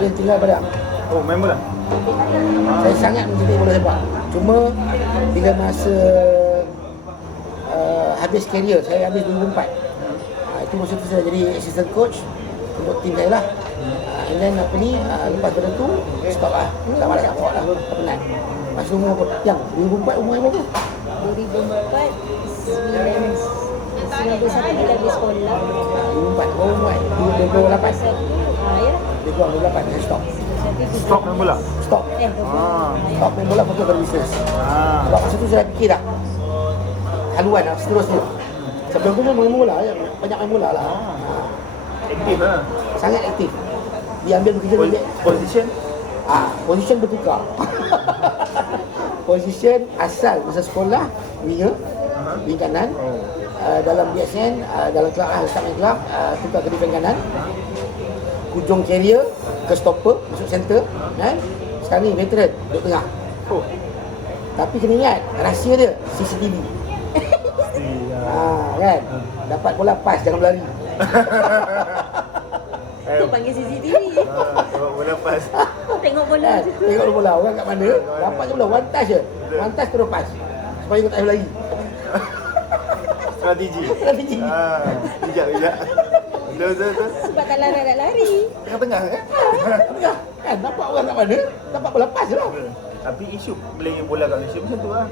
tak boleh tinggal Padang. Oh, main bola? Saya sangat mencintai bola sepak. Cuma bila masa habis karier, saya habis 2004. Itu masa tu saya jadi assistant coach untuk tim saya lah. And then lepas pada tu stop lah. Tak malas nak bawa lah, tak penat. Masa umur apa? Yang 2004 umur berapa? 2004 91 kita habis sekolah. 2004 baru umur kan? 2008. Ya. Dia keluar 2008 saya stop. Stop main bola? Stop. Stop main bola, fokus pada bisnes. Sebab masa tu saya fikir dah haluan lah seterusnya. Sebelum tu main bola, banyak main bola lah. Aktif lah. Sangat aktif. Diambil bekerja dia. Position? Position bertukar. Position asal masa sekolah winger, wing kanan. Dalam BSN, dalam kelab start main kelab, tukar ke defend kanan. Hujung career ke stopper, masuk center, kan? Sekarang ni veteran, duduk tengah. Oh. Tapi kena ingat, rahsia dia CCTV. Kan? Dapat bola pas, jangan berlari. Itu panggil CCTV. Tengok bola pas. Tengok bola je. Tengok bola, orang kat mana, dapat je bola, one touch je. One touch terus pas. Supaya kau tak boleh berlari. Strategi. Bijak. Betul. Sebab kalau nak lari. Tengah-tengah kan? Tengah, kan? Nampak orang kat mana, dapat bola pas je lah. Tapi isu play bola kat Malaysia macam tu lah.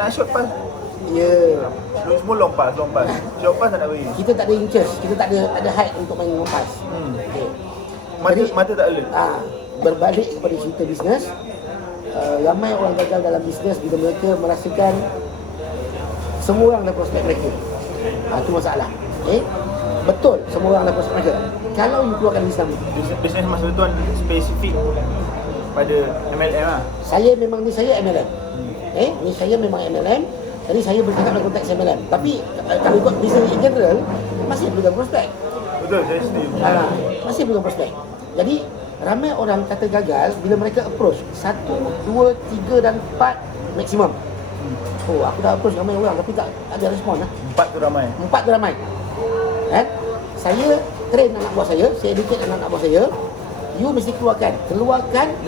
Nak shot pass. Ya. Semua long pass. Shot pass tak nak bagi. Kita tak ada inches, kita tak ada height untuk main lepas. Okay. Mata tak alert. Berbalik kepada cerita bisnes, ramai orang gagal dalam bisnes bila mereka merasakan semua orang dah prospek mereka. Itu masalah. Okay? Betul, semua orang dah prospek mereka. Kalau you keluarkan list nama, Bisnes masa tu kan spesifik pada MLM lah. saya memang ni saya MLM. Ni saya memang MLM. Jadi saya bercakap dalam konteks MLM. Tapi kalau ikut bisnes in general, masih perlukan prospek. Betul, saya setuju. Masih belum prospek. Jadi ramai orang kata gagal bila mereka approach 1, 2, 3 dan 4 maksimum. Oh, aku dah approach ramai orang tapi tak ada respon lah. 4 tu ramai. 4 tu ramai. Kan? Saya train anak buah saya educate anak buah saya. You mesti keluarkan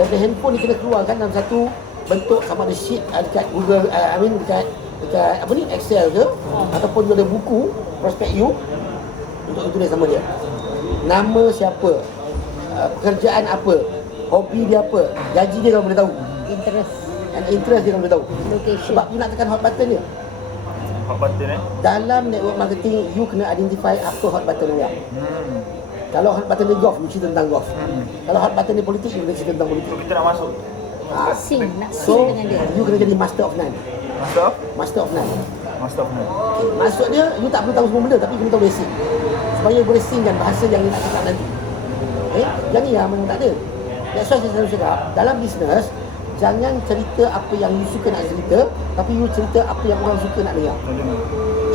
dari handphone ni kena keluarkan dalam satu bentuk sama ada sheet dekat Google, dekat apa ni Excel ke ataupun you ada buku prospek you untuk you tulis nama dia. Nama siapa? Pekerjaan apa? Hobi dia apa? Gaji dia kamu boleh tahu. Interest dia kamu boleh tahu. Location. Sebab you nak tekan hot button dia. Hot button Dalam network marketing, you kena identify apa hot button orang. Kalau hot button dia golf, you cerita tentang golf. Kalau hot button dia politik, you kena cerita tentang politik. So kita nak masuk. Nak sing dengan dia. You kena jadi master of none. Master of none. none. Maksud dia, you tak perlu tahu semua benda tapi you kena tahu basic. Supaya you boleh singkan bahasa yang you nak cakap nanti. Yang ni memang tak ada. That's why saya selalu cakap, dalam bisnes, jangan cerita apa yang you suka nak cerita, tapi you cerita apa yang orang suka nak dengar.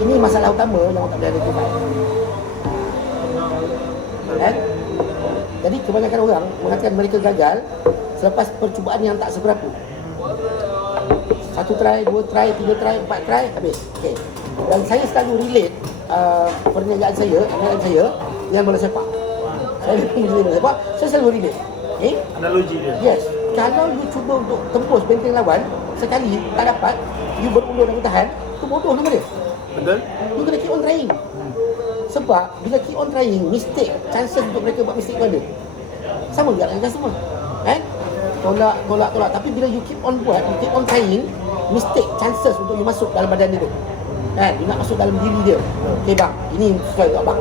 Ini masalah utama yang orang tak boleh identify. Kan? Jadi kebanyakan orang mengatakan mereka gagal selepas percubaan yang tak seberapa. 1 try, 2 try, 3 try, 4 try, habis. Okay. Dan saya selalu relate perniagaan saya, amalan saya dengan bola sepak. Saya memang bola sepak, saya selalu relate. Analogi dia. Yes. Kalau you cuba untuk tembus benteng lawan, sekali tak dapat, you berulur dan bertahan, itu bodoh nama dia. Betul? You kena keep on trying. Sebab bila keep on trying, mistake, chances untuk mereka buat mistake tu ada. Sama juga dengan customer. Kan? Tolak. Tapi bila you keep on buat, you keep on trying, mistake, chances untuk you masuk dalam badan dia tu. Kan? You nak masuk dalam diri dia. Okay bang, ini sesuai untuk abang.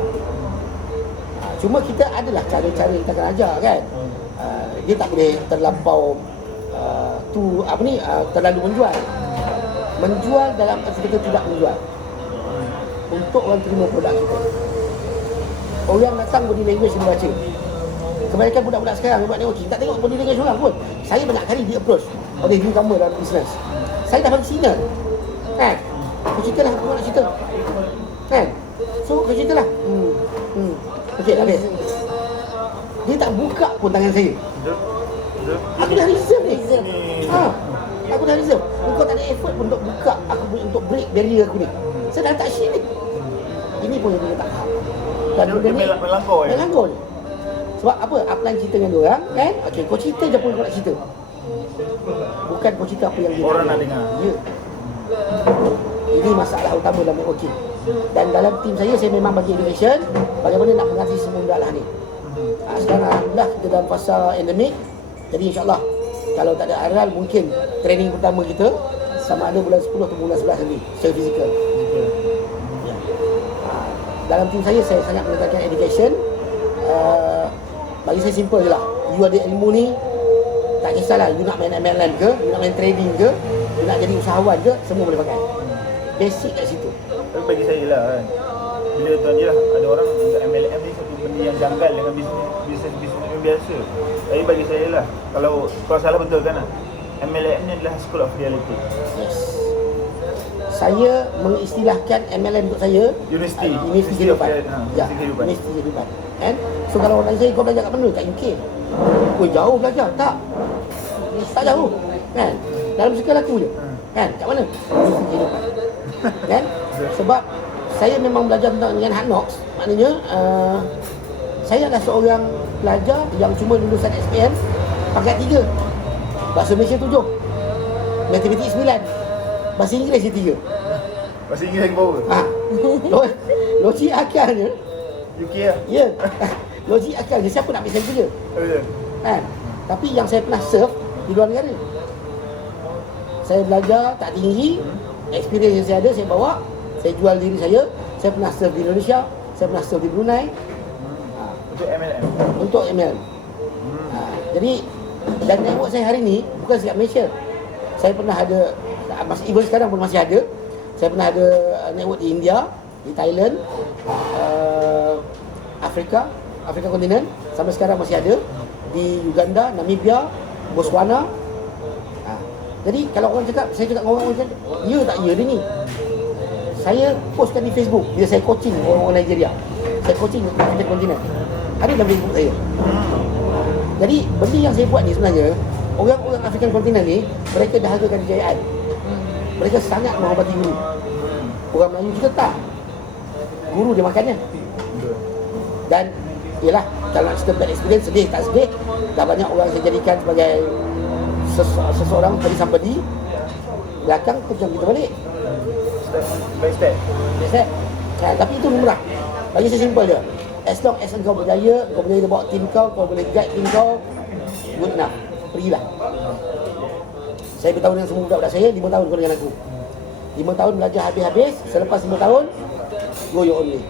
Cuma kita adalah cara-cara kita akan ajar kan. Dia tak boleh terlampau terlalu menjual dalam arti kita tidak menjual untuk orang terima produk kita. Orang datang body language dia baca. Kebanyakan budak-budak sekarang buat networking tak tengok body language orang pun. Saya banyak kali di approach oleh newcomer dalam bisnes. Saya dah bagi signal kan, kau cerita lah apa nak cerita kan, so kau cerita lah okey habis. Dia tak buka pun tangan saya. Aku dah reserve ni. Aku dah reserve. Kau tak ada effort pun untuk buka aku untuk break barrier aku ni. Saya dah tak shit ni. Ini pun yang dia tak faham. Dan benda ni melanggar ni. Sebab apa? Upline cerita dengan diorang kan? Okey, kau cerita je apa kau nak cerita. Bukan kau cerita apa yang dia Orang nak dengar. Ya. Ini masalah utama dalam networking. Dan dalam tim saya memang bagi education bagaimana nak mengatasi semua benda ni. Sekarang alhamdulillah kita dalam fasa endemik. Jadi insyaAllah kalau tak ada aral mungkin training pertama kita sama ada bulan 10 atau bulan 11 nanti secara fizikal. Ya. Dalam tim saya sangat menekankan education. Bagi saya simple je lah. You ada ilmu ni, tak kisahlah you nak main MLM ke, you nak main trading ke, you nak jadi usahawan ke, semua boleh pakai. Basic kat situ. Tapi bagi saya lah kan, bila tuan je lah, ada orang anggap MLM ni satu benda yang janggal dengan bisnes yang biasa. Tapi bagi saya lah, kalau salah betul kan lah, MLM ni adalah school of reality. Yes. Saya mengistilahkan MLM untuk saya University. Universiti Kehidupan. Ya, Universiti Kehidupan. Universiti Kehidupan. Kan? So kalau orang tanya saya, kau belajar kat mana? Kat UK. Oh, jauh belajar. Tak. Tak jauh. Kan? Dalam sekolah aku je. Kan? Kat mana? Universiti Kehidupan. Kan? Sebab saya memang belajar tentang dengan Hard Knocks. Maknanya saya adalah seorang pelajar yang cuma lulusan SPM pangkat 3. Bahasa Malaysia 7. Matematik 9. Bahasa Inggeris je 3. Bahasa Inggeris lagi power. Logik akalnya. UK lah. Ya. Logik akalnya siapa nak ambil saya kerja? Ya. Kan? Tapi yang saya pernah serve di luar negara. Saya belajar tak tinggi, experience yang saya ada saya bawa, saya jual diri saya pernah serve di Indonesia, saya pernah serve di Brunei. Untuk MLM. Untuk MLM. Jadi dan network saya hari ni bukan sekat Malaysia. Saya pernah ada, even sekarang pun masih ada. Saya pernah ada network di India, di Thailand, Afrika kontinen, sampai sekarang masih ada di Uganda, Namibia, Botswana. Jadi kalau orang cakap, saya cakap dengan orang cakap, ya tak ya dia ni. Saya postkan di Facebook bila saya coaching orang-orang Nigeria. Saya coaching di Afrika kontinen. Ada dalam Facebook saya. Jadi benda yang saya buat ni sebenarnya, orang-orang Afrika kontinen ni, mereka dahagakan kejayaan. Mereka sangat menghormati guru. Orang Melayu juga tak. Guru dia makannya. Dan ialah kalau nak cerita bad experience, sedih tak sedih, dah banyak orang saya jadikan sebagai seseorang tadi sampai di belakang kejam kita balik. Step by step. Step. Tapi itu lumrah. Bagi saya simple je. As long as kau berjaya bawa tim kau boleh guide tim kau, good enough. Pergilah. Saya bertahun dengan semua budak-budak saya, 5 tahun kau dengan aku. 5 tahun belajar habis-habis, selepas 5 tahun, go your own way.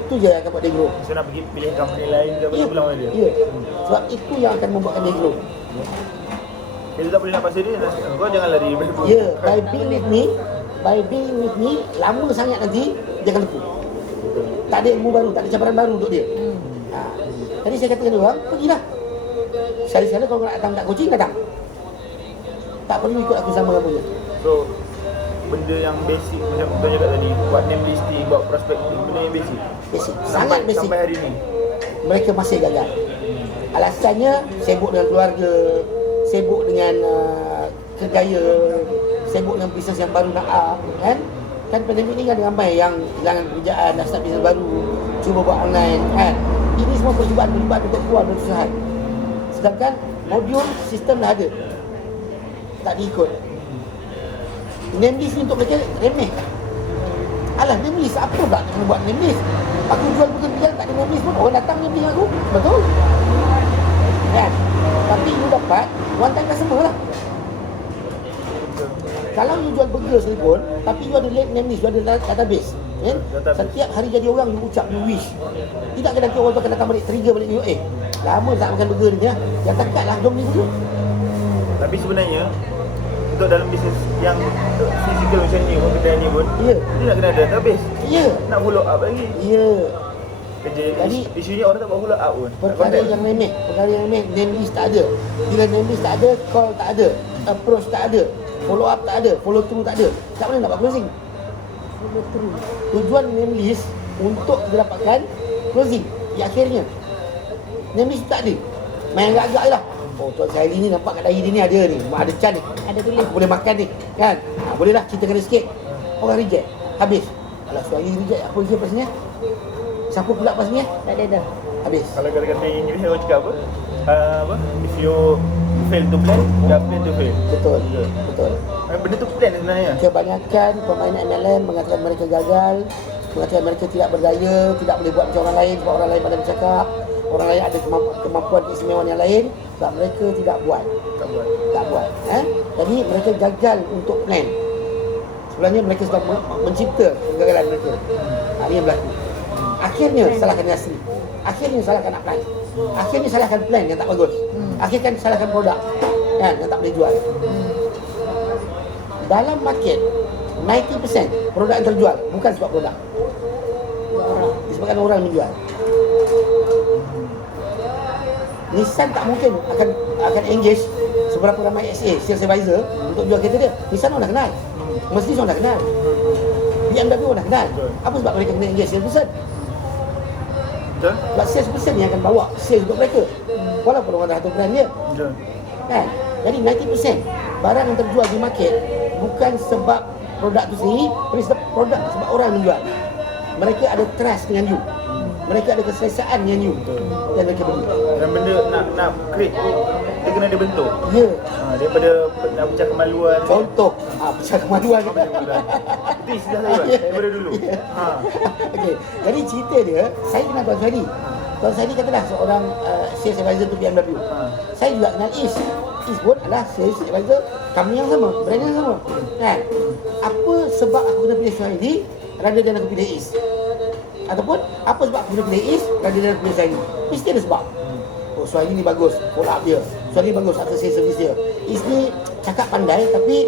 Itu je yang akan buat dia grow. So nak pergi pilih company lain ke apa pulang dengan dia? Ya. Sebab itu yang akan membuatkan dia grow. Kita tak boleh nak paksa dia, kau jangan lari daripada pun. Ya, by being with me, lama sangat nanti, dia akan lepuh. Tak ada ilmu baru, tak ada cabaran baru untuk dia. Jadi saya kata dengan dia orang, pergilah. Sekali-sekala kalau nak datang tak coaching, datang. Tak perlu ikut aku sama-samanya. So, benda yang basic macam tuan cakap tadi, buat name listing, buat prospecting, benda yang basic. Basic, sangat basic. Sampai hari ni. Mereka masih gagal. Alasannya sibuk dengan keluarga, sibuk dengan kerjaya, sibuk dengan bisnes yang baru nak kan? Kan pandemik ni kan ada ramai yang kehilangan pekerjaan, dah start bisnes baru, cuba buat online kan? Ini semua percubaan untuk keluar dari kesusahan. Sedangkan modul sistem dah ada, tak diikut. Name list ni untuk mereka remeh. Alah, name list apa pula nak buat name list? Aku jual pekerjaan tak ada name list pun orang datang name list aku. Betul? Kan? Tapi you dapat one time customer lah. Kalau you jual burger sekalipun, tapi you ada name list, you ada database, kan? Setiap hari jadi orang you ucap, you wish. Tidak kena nanti orang tu akan datang balik, trigger balik you, lama tak makan burger ni ya. Yang takat lah, jom ni dulu. Tapi sebenarnya untuk dalam bisnes yang fizikal macam ni, orang kedai ni pun, Ya. dia nak kena ada database. Ya. Nak follow up lagi. Ya. Kerja Jadi- isunya orang tak buat follow up pun. Perkara yang remeh, name list tak ada. Bila name list tak ada, call tak ada, approach tak ada, follow up tak ada, follow through tak ada. Tak boleh nak buat closing. Follow through. Tujuan name list untuk didapatkan closing di akhirnya. Name list tak ada. Main agak-agak je lah. Oh, Tuan Syahili ni nampak kat dahi dia ni ada ni. Mak ada can ni. Ada tulis. Aku boleh makan ni. Kan? Boleh lah, ceritakan dia sikit. Orang reject. Habis. Alah, Syahili reject. Apa dia pasnya? Siapa pula pasnya? Tak ada dah. Habis. Kalau kata English orang cakap apa? If you fail to plan, you plan to fail. Betul. Ya. Betul. Benda tu plan sebenarnya. Kebanyakan pemain MLM mengatakan mereka gagal, mengatakan mereka tidak berdaya, tidak boleh buat macam orang lain sebab orang lain pandai bercakap, orang lain ada kemampuan keistimewaan yang lain sebab mereka tidak buat. Tak buat. Jadi mereka gagal untuk plan. Sebenarnya mereka sedang mencipta kegagalan mereka. Ini yang berlaku. Akhirnya salahkan industri. Akhirnya salahkan apply. Akhirnya salahkan plan yang tak bagus. Akhirnya salahkan produk yang tak boleh jual. Dalam market 90% produk yang terjual bukan sebab produk. Disebabkan orang yang menjual. Nissan tak mungkin akan engage seberapa ramai SA, sales advisor untuk jual kereta dia. Nissan orang dah kenal. Mercedes orang dah kenal. BMW orang dah kenal. Apa sebab mereka kena engage salesperson? Betul? Sebab salesperson yang akan bawa sales untuk mereka. Walaupun orang dah satu brand dia. Betul. Kan? Jadi 90% barang yang terjual di market bukan sebab produk tu sendiri, tapi sebab produk, sebab orang yang menjual. Mereka ada trust dengan you. Mereka ada keselesaan dengan you. Dan mereka beli. Dan benda nak create tu, dia kena ada bentuk. Ya. Daripada nak pecah kemaluan. Contoh, pecah kemaluan Apa kita. dia bilang? Itu istilah saya kan? Daripada dulu. Okey, jadi cerita dia, saya kenal Tuan Syahdi. Tuan Syahdi katalah seorang sales advisor tu BMW. Saya juga kenal Is. Is pun adalah sales advisor company yang sama, brand yang sama. Kan? Apa sebab aku kena pilih Syahdi rather than aku pilih Is? Ataupun apa sebab aku kena pilih Is rather than aku pilih Syahdi? Mesti ada sebab. Oh, Syahdi ni bagus, follow up dia. Syahdi bagus after sales service dia. Is ni cakap pandai tapi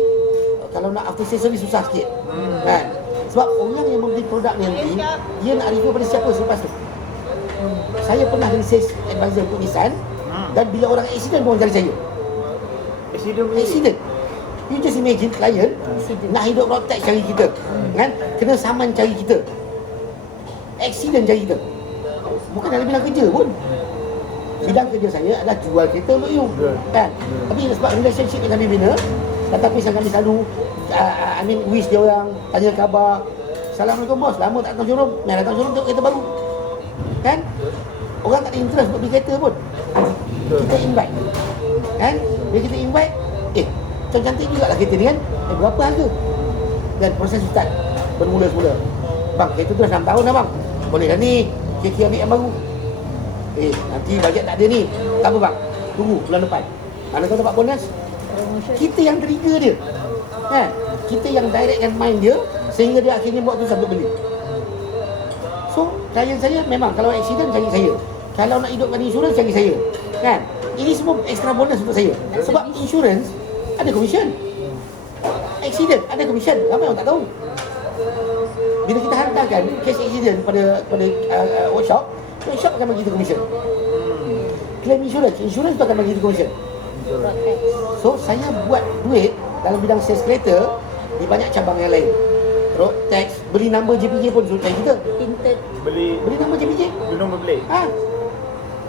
kalau nak after sales service susah sikit. Kan? Sebab orang yang membeli produk ni nanti, dia nak review pada siapa selepas tu. Saya pernah jadi sales advisor untuk Nissan dan bila orang accident pun cari saya. Accident. You just imagine klien nak hidup road tax cari kita. Kan? Kena saman cari kita. Accident cari kita. Bukan dalam bidang kerja pun. Bidang kerja saya adalah jual kereta untuk you. Kan? Tapi sebab relationship dengan bina, tetapi kami selalu wish dia orang, tanya khabar. Assalamualaikum bos, lama tak datang showroom. Nak datang showroom tengok kereta baru. Kan? Orang tak ada interest untuk beli kereta pun. Kita invite. Kan? Bila kita invite, macam cantik juga lah kereta ni kan. Berapa harga? Dan proses start bermula semula. Bang, kereta tu dah 6 tahun dah bang. Boleh dah ni, kira-kira ambil yang baru. Nanti bajet tak ada ni. Tak apa bang, tunggu bulan depan. Mana kau dapat bonus? Kita yang trigger dia. Kan? Kita yang directkan mind dia sehingga dia akhirnya buat tu sampai beli. So, klien saya memang kalau accident cari saya. Kalau nak hidupkan insurans cari saya. Kan? Ini semua extra bonus untuk saya. Sebab insurans ada commission. Accident ada commission. Ramai orang tak tahu. Bila kita hantarkan case accident pada workshop akan bagi kita commission. Claim insurans tu akan bagi kita commission. So, saya buat duit dalam bidang sales kereta di banyak cabang yang lain. Road tax, beli number JPJ pun suruh cari kita. Tinted. Beli Number JPJ. nombor plate.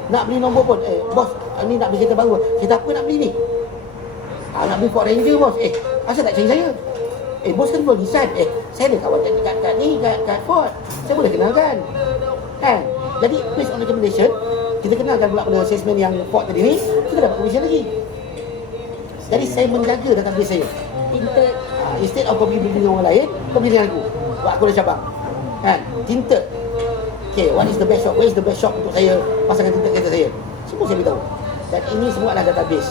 Nak beli nombor pun. Bos, ni nak beli kereta baru. Kereta apa nak beli ni? Nak beli Ford Ranger bos. Asal tak cari saya? Bos kan jual Nissan. Saya ada kawan kat ni, kat Ford. Saya boleh kenalkan. Kan? Jadi, based on recommendation, kita kenalkan pula pada salesman yang Ford tadi ni, kita dapat commission lagi. Jadi, saya menjaga database saya. Tinted. Instead of kau pergi beli dengan orang lain, kau beli dengan aku. Buat aku dah cabang. Kan? Tinted. Okay, what is the best shop? Where is the best shop untuk saya pasangkan tinted kereta saya? Semua saya beritahu. Dan ini semua adalah database.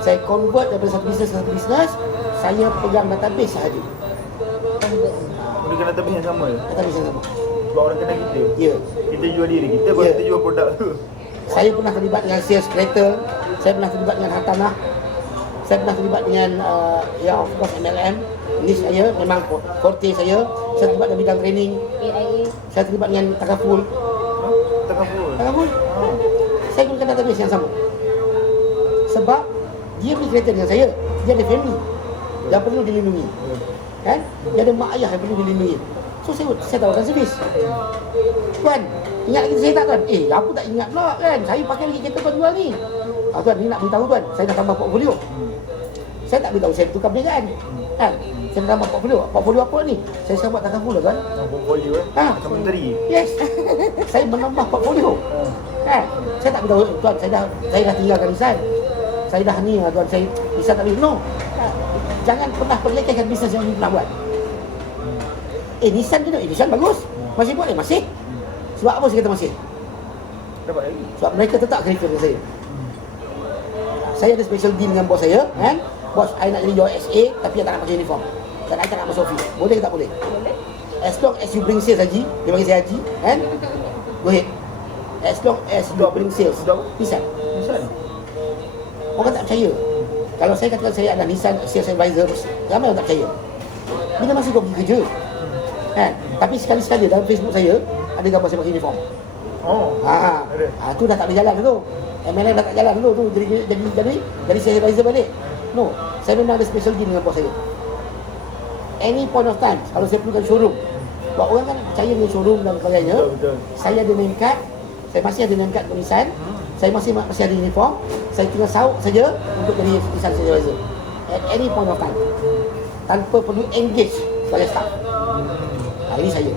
Saya convert daripada satu bisnes ke satu bisnes, saya pegang database sahaja. Gunakan database yang sama je. Database yang sama. Sebab orang kenal kita. Ya. Kita jual diri kita, baru kita jual produk tu. Saya pernah terlibat dengan sales kereta. Saya pernah terlibat dengan hartanah. Saya pernah terlibat dengan of course MLM. Ini saya memang forte saya. Saya terlibat dalam bidang training. AIA. Saya terlibat dengan takaful. Takaful. Saya gunakan database yang sama. Sebab dia beli kereta dengan saya, dia ada family yang perlu dilindungi. Kan? Dia ada mak ayah yang perlu dilindungi. So saya tawarkan servis. Tuan, ingat lagi saya tak tuan? Aku tak ingat pula kan. Saya pakai lagi kereta tuan jual ni. Tuan, ni nak beritahu tuan, saya dah tambah portfolio. Saya tak beritahu saya tukar perniagaan. Kan? Saya nak tambah portfolio apa ni? Saya sekarang buat takaful lah, tuan. Portfolio macam menteri. Yes. Saya menambah portfolio. Kan? Saya tak beritahu, tuan, saya dah tinggalkan Nissan. Saya dah ni lah, tuan, saya Nissan tak boleh. No. Jangan pernah perlekehkan bisnes yang you nak buat. Nissan je tak? Nissan bagus. Masih buat masih. Sebab apa saya kata masih? Dapat lagi. Sebab mereka tetap kereta dengan saya. Saya ada special deal dengan bos saya, kan? Bos, I nak jadi your SA tapi I tak nak pakai uniform. Dan I tak nak masuk office. Boleh ke tak boleh? Boleh. As long as you bring sales haji, dia bagi saya haji, kan? Go ahead. As long as you bring sales. Nissan. Nissan. Orang tak percaya. Kalau saya katakan saya adalah Nissan sales advisor, ramai orang tak percaya. Bila masa kau pergi kerja? Kan? Tapi sekali-sekala dalam Facebook saya ada gambar saya pakai uniform. Tu dah tak boleh jalan tu. MLM dah tak jalan dulu tu. Jadi sales advisor balik. No, saya memang ada special deal dengan bos saya. Any point of time, kalau saya perlukan showroom, sebab orang kan percaya dengan showroom dan sebagainya. Betul. Saya ada name card, saya masih ada name card untuk Nissan. Saya masih ada uniform. Saya tinggal sauk saja untuk jadi Nissan sales advisor. At any point of time, tanpa perlu engage sebagai staff. Ini saya.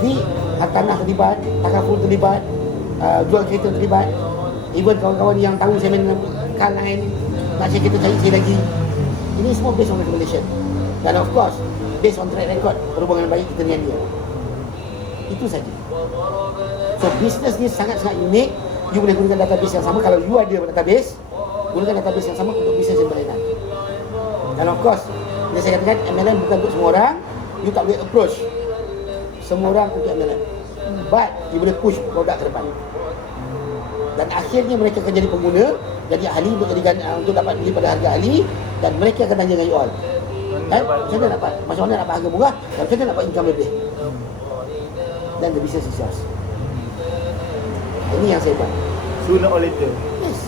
Jadi hartanah terlibat, takaful terlibat, jual kereta terlibat. Even kawan-kawan yang tahu saya main car lain, nak share kereta cari saya lagi. Ini semua based on recommendation. Dan of course, based on track record perhubungan baik kita dengan dia. Itu saja. So business ni sangat-sangat unik. You boleh gunakan database yang sama. Kalau you ada database, gunakan database yang sama untuk bisnes yang berlainan. Dan of course, yang saya katakan MLM bukan untuk semua orang. You tak boleh approach semua orang untuk MLM. But you boleh push produk ke depan. Dan akhirnya mereka akan jadi pengguna, jadi ahli untuk dapat beli pada harga ahli, dan mereka akan tanya dengan you all. Macam mana dapat? Macam mana dapat harga murah? Dan macam mana dapat income lebih? Dan the business is yours. Ini yang saya buat. Sooner or later. Yes.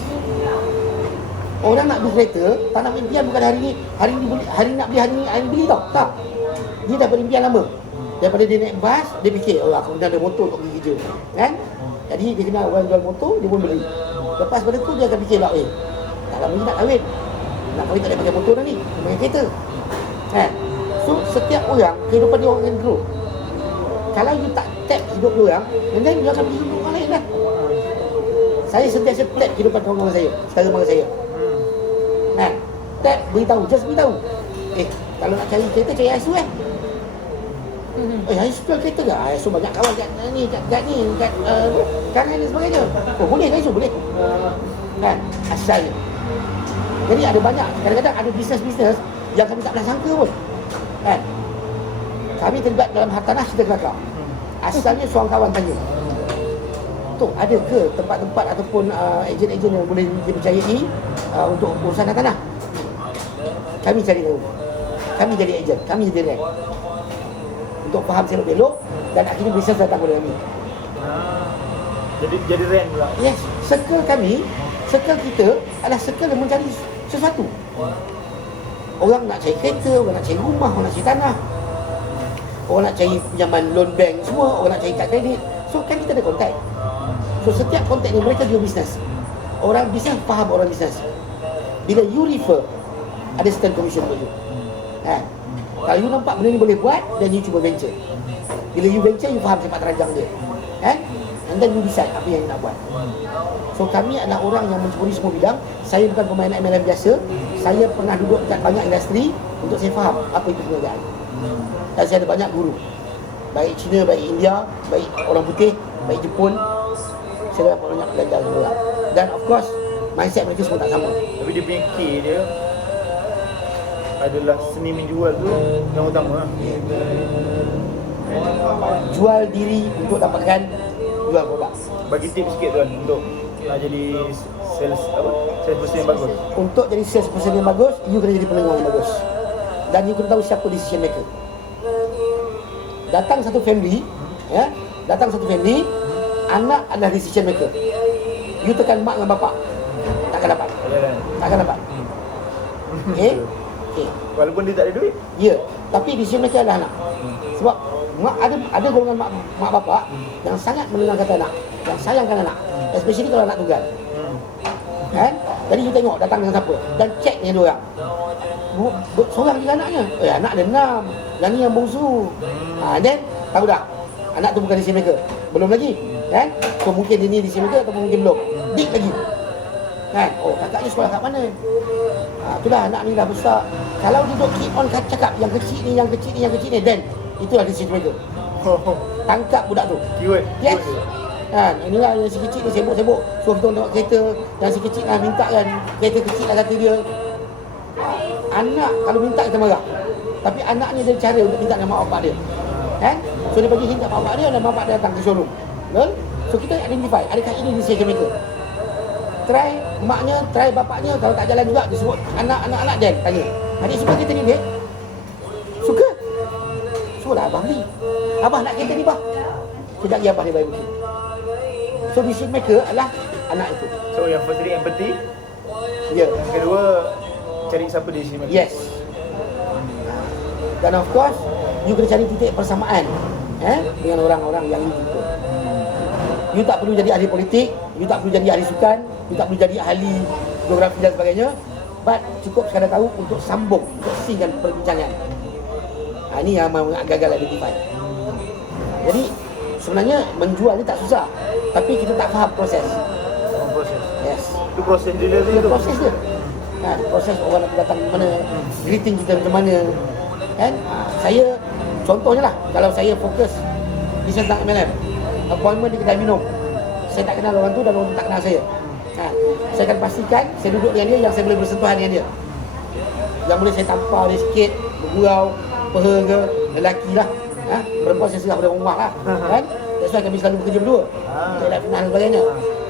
Orang nak beli kereta, tak nak impian bukan hari ni beli, hari nak beli, hari ni beli tau. Tak. Dia dah berimpian lama. Daripada dia naik bas, dia fikir, oh aku kena ada motor untuk pergi kerja. Kan? Jadi dia kenal orang jual motor, dia pun beli. Lepas pada tu dia akan fikir lah, tak lama ni nak kahwin. Nak kahwin tak boleh pakai motor dah ni, dia pakai kereta. Kan? So setiap orang, kehidupan dia orang akan grow. Kalau you tak tap hidup dia orang, then dia akan pergi hidup orang lain lah. Saya sentiasa plan kehidupan kawan-kawan saya, saudara mara saya. Kan? Tap, just beritahu. Kalau nak cari kereta, cari Aisu Aisu jual kereta ke? Aisu banyak kawan kat Kangan dan sebagainya. Oh boleh Aisu, boleh. Kan? Asalnya. Jadi ada banyak, kadang-kadang ada bisnes-bisnes yang kami tak pernah sangka pun. Kan? Kami terlibat dalam hartanah cerita kelakar. Asalnya seorang kawan tanya, tu ada ke tempat-tempat ataupun ejen-ejen yang boleh dipercayai untuk urusan hartanah? Kami cari tahu. Kami jadi ejen, kami jadi rank. Untuk faham selok belok, dan akhirnya bisnes datang kepada kami. Jadi rank pula. Yes, circle kita adalah circle yang mencari sesuatu. Orang nak cari kereta, orang nak cari rumah, orang nak cari tanah, orang nak cari pinjaman loan bank semua, orang nak cari kad kredit. So kan kita ada kontak. So setiap kontak ni mereka jual bisnes. Orang bisnes faham orang bisnes. Bila you refer, ada certain commission untuk you. Kalau you nampak benda ni boleh buat, dan you cuba venture. Bila you venture, you faham sepak terajang dia. And then you decide apa yang you nak buat. So kami adalah orang yang menceburi semua bidang. Saya bukan pemain MLM biasa. Saya pernah duduk dekat banyak industri untuk saya faham apa itu perniagaan. Dan saya ada banyak guru. Baik Cina, baik India, baik orang putih, baik Jepun. Saya dapat banyak belajar juga. Dan of course, mindset mereka semua tak sama. Tapi dia punya key dia adalah seni menjual tu yang utama lah. Jual diri untuk dapatkan jual produk. Bagi tips sikit tuan untuk nak jadi sales person yang bagus. Untuk jadi sales person yang bagus, you kena jadi pendengar yang bagus. Dan you kena tahu siapa decision maker. Datang satu family, anak adalah decision maker. You tekan mak dengan bapak, takkan dapat. Takkan dapat. Okay? Walaupun dia tak ada duit. Ya, tapi decision maker adalah anak. Sebab ada golongan mak bapak yang sangat mendengar kata anak, yang sayangkan anak, especially kalau anak tunggal. Kan? Jadi you tengok datang dengan siapa dan check dengan dia orang. Seorang je anaknya. Anak ada 6. Yang ni yang bongsu. Then tahu dah. Anak tu bukan decision maker. Belum lagi. Kan? So mungkin dia ni decision maker ataupun mungkin belum. Dik lagi. Kan? Oh, kakaknya sekolah kat mana? Itulah anak ni dah besar. Kalau dia duk keep on cakap yang kecil ni, yang kecil ni, yang kecil ni, then itulah decision maker. Tangkap budak tu. Keyword. Yes. Kan, inilah yang si kecil ni sibuk-sibuk. So kita tengok kereta, yang si kecil lah minta kan, kereta kecil lah kata dia. Anak kalau minta kita marah. Tapi anak ni ada cara untuk minta dengan mak bapak dia. Kan? So dia bagi hint kat mak bapak dia dan mak bapak dia datang ke showroom. Betul? So kita identify, adakah ini decision maker? Try maknya, try bapaknya, kalau tak jalan juga dia sebut anak dan tanya. Adik suka kereta ni, dek? Suka? So lah abang beli. Abang nak kereta ni bah. Sekejap lagi abang dia bayar bukit. So decision maker adalah anak itu. So yang first tadi empathy, Ya. yang kedua cari siapa di sini. Yes. Dan of course, you kena cari titik persamaan dengan orang-orang yang you jumpa. You tak perlu jadi ahli politik, you tak perlu jadi ahli sukan, you tak perlu jadi ahli geografi dan sebagainya. But cukup sekadar tahu untuk sambung, untuk singkan perbincangan. Ini yang gagal identify. Jadi sebenarnya menjual ni tak susah, tapi kita tak faham proses. Proses. Yes. Itu proses delivery Itu tu. proses dia. Kan, proses orang nak datang di mana, greeting kita macam mana. Kan? Saya contohnya lah, kalau saya fokus di tentang MLM, appointment di kedai minum, saya tak kenal orang tu dan orang tu tak kenal saya. Saya akan pastikan saya duduk dengan dia yang saya boleh bersentuhan dengan dia. Yang boleh saya tampar dia sikit, bergurau, peha ke, lelaki lah. Perempuan saya serah pada rumah lah. Kan? That's why kami selalu bekerja berdua. Saya nak kenal dan sebagainya.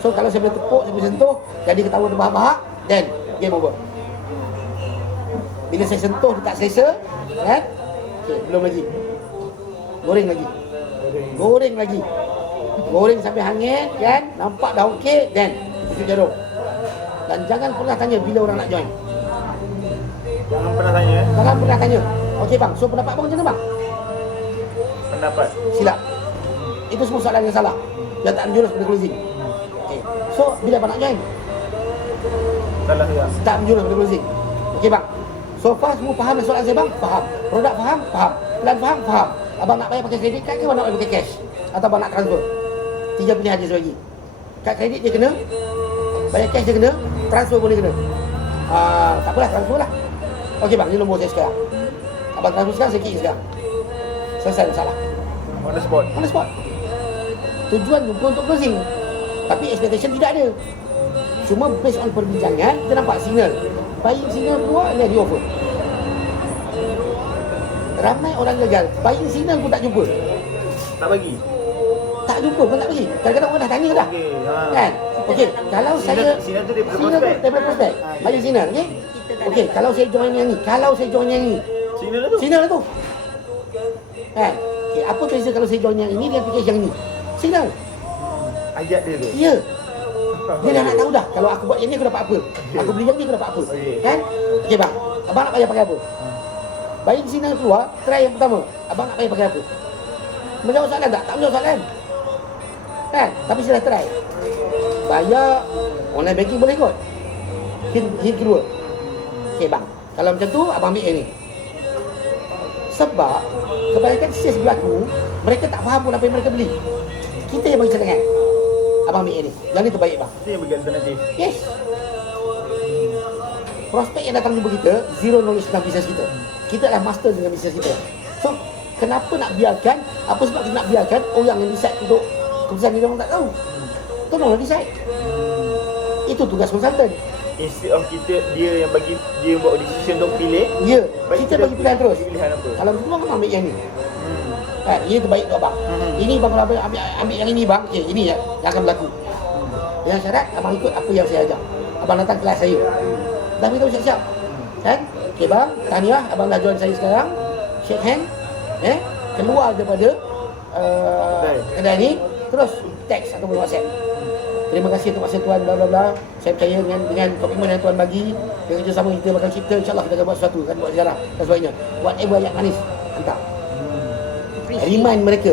So kalau saya boleh tepuk, saya boleh sentuh, jadi ketawa terbahak-bahak, then game over. Bila saya sentuh dia tak selesa, kan? Okay, belum lagi. Goreng lagi. Goreng lagi. Goreng sampai hangit, kan? Nampak dah okey, then tutup jarum. Dan jangan pernah tanya bila orang nak join. Jangan pernah tanya Jangan pernah tanya. Okey bang, so pendapat abang macam mana bang? pendapat. Silap. Itu semua soalan yang salah. Yang tak menjurus pada closing. Okay. So, bila abang nak join? Salah juga. Tak menjurus pada closing. Okey bang. So far semua faham soalan saya bang? Faham. Produk faham? Faham. Plan faham? Faham. Abang nak bayar pakai kredit kad ke abang nak bayar pakai cash? Atau abang nak transfer? 3 pilihan je lagi. Kad kredit dia kena, bayar cash dia kena, transfer boleh kena. Tak apalah, transfer lah. Okey bang, ni nombor saya sekarang. Abang transfer sekarang, saya key sekarang. Selesai masalah. On the spot. On the spot. Tujuan jumpa untuk closing. Tapi expectation tidak ada. Cuma based on perbincangan, kita nampak signal. Buying signal keluar, dia di offer. Ramai orang gagal. Buying signal pun tak jumpa. Tak bagi. Tak jumpa pun tak bagi. Kadang-kadang orang dah tanya dah. Okey. Kan? Okey, kalau saya... Sinar tu daripada signal prospek. daripada prospek. Buying signal, okey? Okey, kalau saya join yang ni. Kalau saya join yang ni. Sinar tu. Signal lah tu. Kan? Okay, apa beza kalau saya join yang ini dengan package yang ni? Signal. Ayat dia tu. Ya. Dia dah nak tahu dah. Kalau aku buat yang ni aku dapat apa. Aku beli yang ni aku dapat apa. Okey. Kan? Okey bang. Abang nak bayar pakai apa? Buying signal keluar, try yang pertama. Abang nak bayar pakai apa? Menjawab soalan tak? Tak menjawab soalan. Kan? Tapi saya dah try. Bayar online banking boleh kot. Hint kedua. Okey bang. Kalau macam tu abang ambil yang ni. Sebab kebanyakan sales berlaku, mereka tak faham pun apa yang mereka beli. Kita yang bagi cadangan. Abang ambil yang ni. Yang ni terbaik bang. Itu yang bagi alternatif. Yes. Prospek yang datang jumpa kita, zero knowledge tentang bisnes kita. Kita adalah master dengan bisnes kita. So, kenapa nak biarkan, apa sebab kita nak biarkan orang yang decide untuk keputusan ni orang tak tahu. Tolonglah decide. Itu tugas konsultan. Instead of dia yang bagi, dia yang buat decision untuk pilih. Ya, Baik, kita bagi pilihan terus. Pilihan apa? Kalau begitu abang ambil yang ni. Kan, ini terbaik untuk abang. Ini bang kalau ambil yang ini bang, okay, ini ya yang akan berlaku. Dengan syarat abang ikut apa yang saya ajar. Abang datang kelas saya. Dah beritahu siap-siap. Kan? Okey bang, tahniah abang dah join saya sekarang. Shake hand. Keluar daripada kedai ni, terus teks ataupun WhatsApp. Terima kasih atas masa tuan, bla bla bla. Saya percaya dengan komitmen yang tuan bagi, dengan kerjasama kita bakal cipta, insya-Allah kita akan buat sesuatu, akan buat sejarah dan sebagainya. Whatever yang manis, hantar. Remind mereka.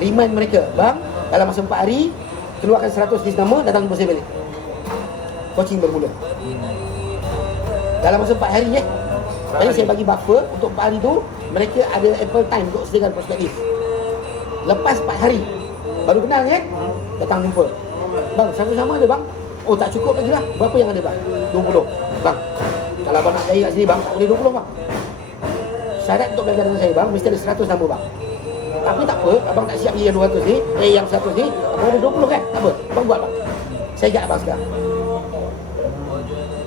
Remind mereka, bang, dalam masa 4 hari keluarkan 100 list nama, datang jumpa saya balik. coaching bermula. Dalam masa 4 hari Jadi saya bagi buffer untuk 4 hari tu mereka ada ample time untuk sediakan perspektif. Lepas 4 hari baru kenal kan, datang jumpa. Bang, sama-sama ada bang? Oh tak cukup lagi lah. Berapa yang ada bang? 20. Bang, kalau abang nak cari kat sini bang, tak boleh 20 bang. Syarat untuk belajar dengan saya bang, mesti ada 100 nama bang. Tapi tak apa, abang tak siap yang 200 ni, yang 100 ni, abang ada 20 kan? Tak apa, abang buat bang. Saya ajak abang sekarang.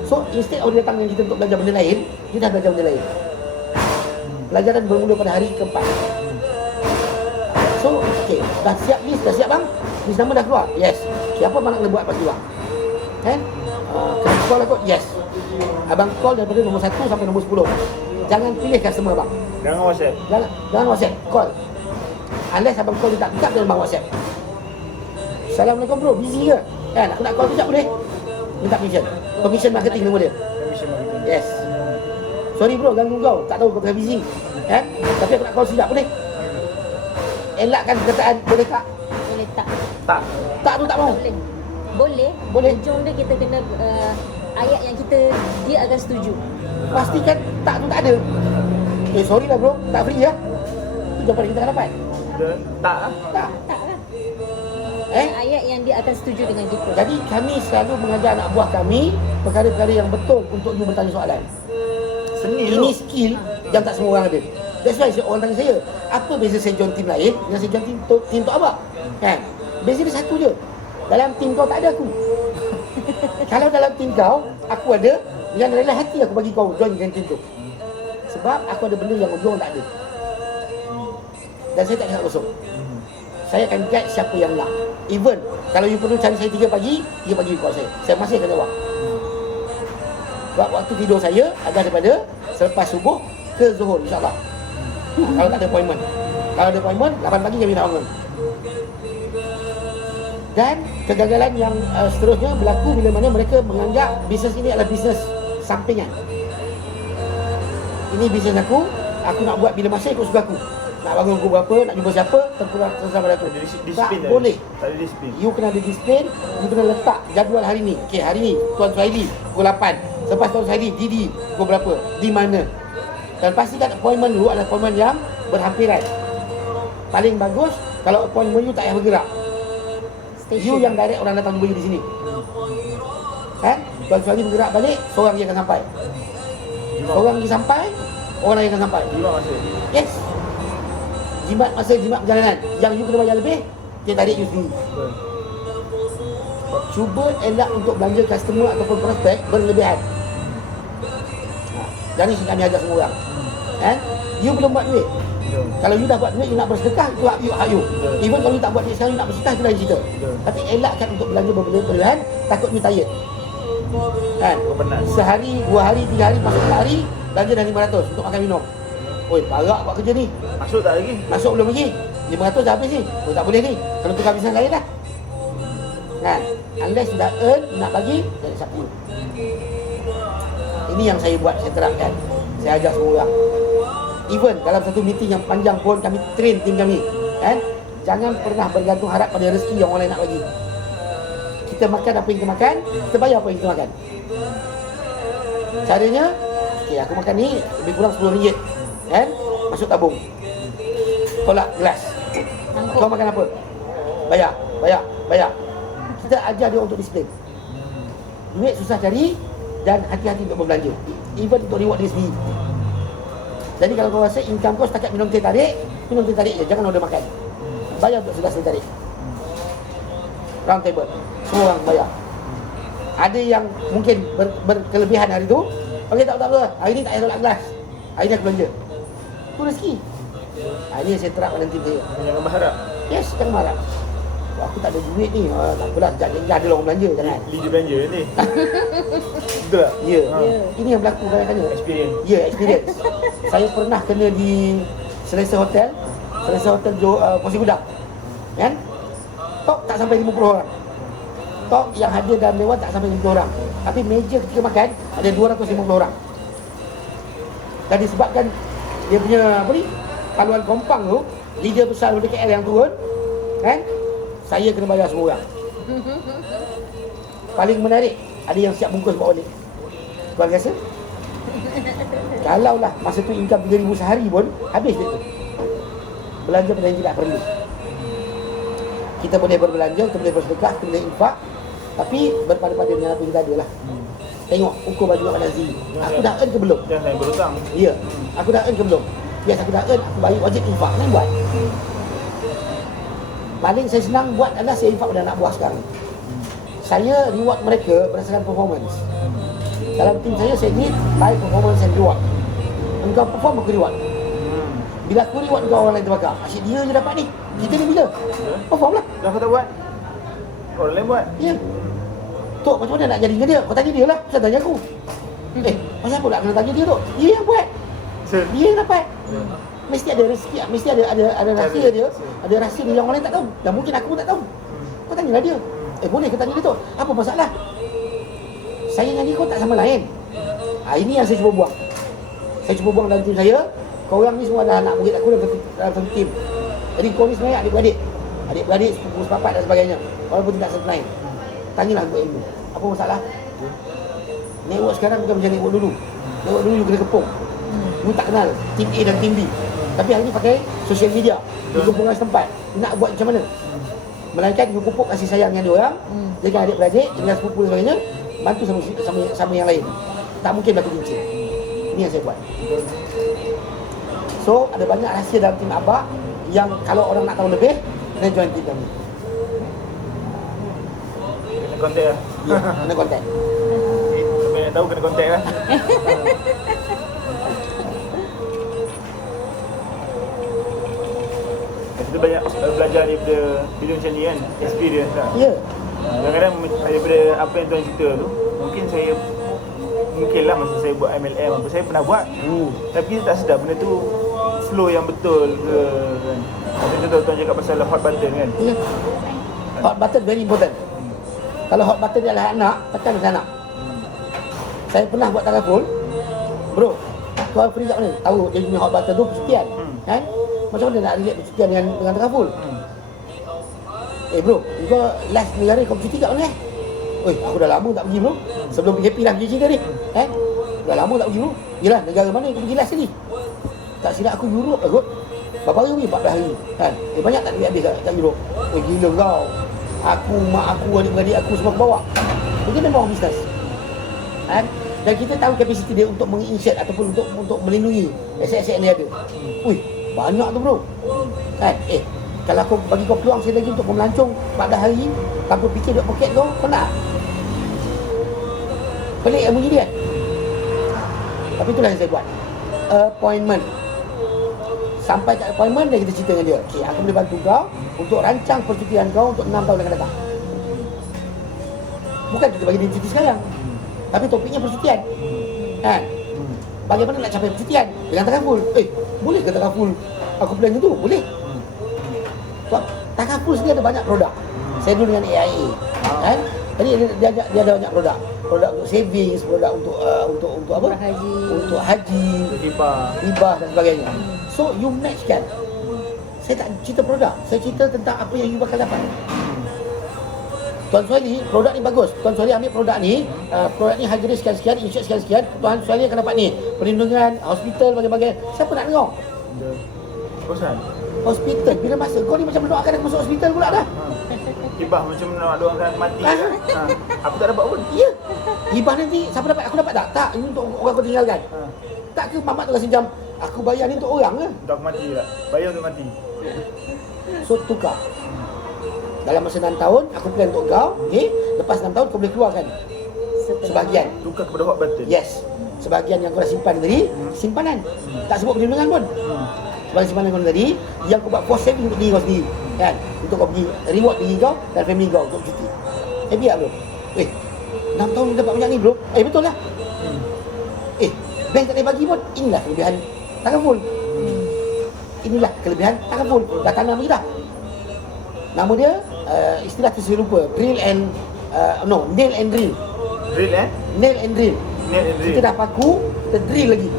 So, instead of dia datang dengan kita untuk belajar benda lain, dia dah belajar benda lain. Pelajaran bermula pada hari keempat. So, okay, dah siap list, dah siap bang? List nama dah keluar? Yes. Siapa abang nak kena buat pasti bang? Kan? Kena call aku? Yes. Abang call daripada nombor 1 sampai nombor 10. Jangan pilih customer bang. Jangan WhatsApp. Jangan WhatsApp, call. Unless abang call dia tak pick up, dia bang WhatsApp. Assalamualaikum bro, busy ke? Kan, aku nak call sekejap boleh? Minta permission. Permission marketing nama dia. Permission marketing. Yes. Sorry bro, ganggu kau. Tak tahu kau tengah busy. Kan? Tapi aku nak call sekejap boleh? Elakkan perkataan boleh tak? Boleh tak? Tak. Tak tu tak mau. Boleh. Boleh. Boleh. Ujung dia kita kena ayat yang dia akan setuju. Pastikan tak tu tak ada. Sorry lah bro, tak free ya. Itu jawapan yang kita akan dapat. Tak lah. Tak. Tak lah. Eh? Ayat yang dia akan setuju dengan kita. Jadi kami selalu mengajar anak buah kami perkara-perkara yang betul untuk you bertanya soalan. Seni Ini tu. skill yang tak semua orang ada. That's why orang tanya saya, apa beza St. John team lain dengan St. John team Tok Abang? Kan? Beza dia satu je. Dalam team kau tak ada aku. Kalau dalam team kau, aku ada, dengan rela hati aku bagi kau join dengan team tu. Sebab aku ada benda yang orang tak ada. Dan saya tak nak kosong. Saya akan guide siapa yang nak. Even kalau you perlu cari saya 3 pagi you call saya. Saya masih akan jawab. Sebab waktu tidur saya agak daripada selepas subuh ke zuhur insyaAllah. Kalau tak ada appointment. Kalau ada appointment 8 pagi kami nak bangun. Dan kegagalan yang seterusnya berlaku bila mana mereka menganggap bisnes ini adalah bisnes sampingan. Ini bisnes aku nak buat bila masa ikut suka aku. Nak bangun pukul berapa, nak jumpa siapa, terserah pada aku. Tak boleh. Tak ada disiplin. You kena ada disiplin, you kena letak jadual hari ni. Okey, hari ni Tuan Suhaili pukul 8. Selepas Tuan Suhaili, Didi pukul berapa, di mana. Dan pastikan appointment dulu adalah appointment yang berhampiran. Paling bagus kalau appointment you tak payah bergerak. You yang direct orang datang jumpa you di sini. Kan? Tuan Suhaili bergerak balik, seorang yang akan sampai. Seorang lagi sampai, orang lain akan sampai. 5 masa. Yes. Jimat masa, jimat perjalanan. Yang you kena bayar lebih, dia tarik you sendiri. Betul. Cuba elak untuk belanja customer ataupun prospek berlebihan. Dan ini kami ajar semua orang. Kan? You belum buat duit. Betul. Kalau you dah buat duit, you nak bersedekah, itu hak you. Betul. Even kalau you tak buat duit sekarang, you nak bersedekah, itu lain cerita. Betul. Tapi elakkan untuk belanja berlebihan, takut you tired. Kan? Benar. Sehari, 2 hari, 3 hari, masuk 4 hari, belanja dah 500 untuk makan minum. Oi, parah buat kerja ni. Masuk tak lagi? Masuk belum lagi. 500 dah habis ni. Oh, tak boleh ni. Kalau tukar bisnes lain lah. Kan? Unless dah earn, nak bagi, jadi satu. Ini yang saya buat, saya terapkan. Saya ajar semua orang. Even dalam satu meeting yang panjang pun kami train tim kami. Kan? Jangan pernah bergantung harap pada rezeki yang orang lain nak bagi. Kita makan apa yang kita makan, kita bayar apa yang kita makan. Caranya, okay, aku makan ni lebih kurang RM10. Kan? Masuk tabung. Tolak gelas. Kau makan apa? Bayar. Kita ajar dia untuk disiplin. Duit susah cari dan hati-hati untuk berbelanja. Even untuk reward diri sendiri. Jadi kalau kau rasa income kau setakat minum teh tarik je, jangan order makan. Bayar untuk segelas teh tarik. Round table. Semua orang bayar. Ada yang mungkin berkelebihan hari tu. Okey, tak apa. Hari ni tak payah tolak gelas. Hari ni aku belanja. Itu rezeki. Ini yang saya terapkan nanti saya. Jangan berharap. Yes, jangan marah. Oh, aku tak ada duit ni. Tak apalah, sekejap ada orang belanja. Jangan. Leader belanja ni. Betul tak? Ya. Ha. Ini yang berlaku kadang-kadang. Experience. Ya, experience. Saya pernah kena di Selesa Hotel. Posi Gudang. Kan? Tok tak sampai 50 orang. Tok yang hadir dalam dewan tak sampai 50 orang. Tapi meja ketika makan ada 250 orang. Dan disebabkan dia punya apa ni, paluan kompang tu, leader besar daripada KL yang turun, kan? Saya kena bayar semua orang. Paling menarik, ada yang siap bungkus bawa balik. Tuan rasa? Kalau lah masa tu income 3,000 sehari pun habis dia tu. Belanja benda yang tidak perlu. Kita boleh berbelanja, kita boleh bersedekah, kita boleh infak, tapi berpada-pada dengan apa kita ada lah. Tengok ukur baju kat Nazi. Aku dah earn ke belum? Jangan saya berhutang. Ya. Aku dah earn ke belum? Biasa aku dah earn, aku bayar wajib infak. Kan buat? Paling saya senang buat adalah saya infak pada anak buah sekarang. Saya reward mereka berdasarkan performance. Dalam tim saya need by performance and reward. Engkau perform, aku reward. Bila aku reward kau, orang lain terbakar. Asyik dia je dapat ni. Kita ni bila? Perform lah. Dah kau tak buat? Orang lain buat? Ya. Tok, macam mana nak jadi dengan dia? Kau tanya dia lah. Kenapa tanya aku? Pasal apa nak kena tanya dia tu? Dia yang buat. Dia yang dapat. Mesti ada rezeki, mesti ada rahsia dia. Ada rahsia dia yang orang lain tak tahu. Dan mungkin aku pun tak tahu. Kau tanyalah dia. Boleh kau tanya dia tu. Apa masalah? Saya dengan dia kau tak sama lain. Ini yang saya cuba buang. Saya cuba buang dalam tim saya. Kau orang ni semua adalah anak murid aku dalam satu tim. Jadi kau ni sebenarnya adik-beradik. Adik-beradik, sepupu sepapat dan sebagainya. Walaupun tidak satu lain. Tanyalah untuk ilmu. Apa masalah? Network sekarang bukan macam network dulu. Network dulu you kena kepung. You tak kenal tim A dan tim B. Tapi hari ni pakai social media. You kumpulkan setempat. You nak buat macam mana? Melainkan you pupuk kasih sayang dengan dia orang. Dengan adik-beradik, dengan sepupu dan sebagainya. Bantu sama yang lain. Tak mungkin berlaku cincin. Ini yang saya buat. So, ada banyak rahsia dalam tim Abah yang kalau orang nak tahu lebih, kena join tim kami. Kena kontak lah. Ya, kena kontak. Siapa yang nak tahu kena kontak lah. Kita banyak belajar daripada video macam ni kan, experience lah. Ya. Kadang-kadang daripada apa yang tuan cerita tu, mungkinlah masa saya buat MLM apa, saya pernah buat. Tapi kita tak sedar benda tu flow yang betul ke kan. Macam tu tuan cakap pasal hot button kan. Ya. Hot button very important. Kalau hot button dia adalah anak, tekan ke anak. Saya pernah buat takaful. Bro, kau free tak ni? Tahu dia punya hot button tu percutian. Kan? Macam mana nak relate percutian dengan takaful? Bro, kau last negara kau cuti kat mana aku dah lama tak pergi bro. Sebelum PKP dah pergi cerita ni. Kan? Dah lama tak pergi bro. Yelah, negara mana kau pergi last tadi? Tak silap aku Europe lah kot. Berapa hari pergi? 14 hari. Kan? Banyak tak duit habis kat Europe? Gila kau. Aku, mak aku, adik-beradik aku semua aku bawa. Itu memang orang bisnes. Kan? Dan kita tahu kapasiti dia untuk menginsert ataupun untuk melindungi aset-aset yang dia ada. Banyak tu bro. Kan? Kalau aku bagi kau peluang sekali lagi untuk melancong 14 hari tanpa fikir duit poket kau nak? Pelik yang bunyi dia kan? Tapi itulah yang saya buat. Appointment. Sampai kat appointment dan kita cerita dengan dia. Okay, aku boleh bantu kau untuk rancang percutian kau untuk 6 tahun yang akan datang. Bukan kita bagi dia cuti sekarang. Tapi topiknya percutian. Kan? Bagaimana nak capai percutian? Dengan takaful. Boleh ke takaful? Aku plan macam tu? Boleh. Sebab takaful sendiri ada banyak produk. Saya dulu dengan AIA. Kan? Jadi dia ada banyak produk. Produk untuk savings, produk untuk apa? Haji. Untuk haji, hibah dan sebagainya. So you match kan. Saya tak cerita produk, saya cerita tentang apa yang you bakal dapat. Tuan Suhaili, produk ni bagus. Tuan Suhaili ambil produk ni harga dia sekian-sekian, insurans sekian-sekian. Tuan Suhaili akan dapat ni, perlindungan, hospital, bagai-bagai. Siapa nak dengar? Bosan? Hospital, bila masa kau ni macam mendoakan aku masuk hospital pula dah. Hibah macam nak doakan mati kan? Aku tak dapat pun. Ya. Hibah nanti, siapa dapat? Aku dapat tak? Tak, ini untuk orang kau tinggalkan. Tak ke mamak tu kasi jam, aku bayar ni untuk orang ke? Untuk aku mati tak? Bayar untuk mati. So tukar. Dalam masa 6 tahun, aku plan untuk kau. Okay? Lepas 6 tahun, kau boleh keluarkan sebahagian. Tukar kepada hot button. Yes. Sebahagian yang kau dah simpan tadi, simpanan. Tak sebut perlindungan pun. Sebagai simpanan kau tadi, yang kau buat force saving untuk diri kau sendiri. Kan? Untuk kau pergi reward diri kau dan family kau untuk cuti. Happy tak bro? 6 tahun dapat banyak ni bro. Betul lah. Bank tak boleh bagi pun. Inilah kelebihan takaful. Inilah kelebihan takaful. Dah tanam lagi dah. Nama dia, istilah tu saya lupa. Nail and drill. Drill Nail and drill. Nail and drill. Kita dah paku, kita drill lagi.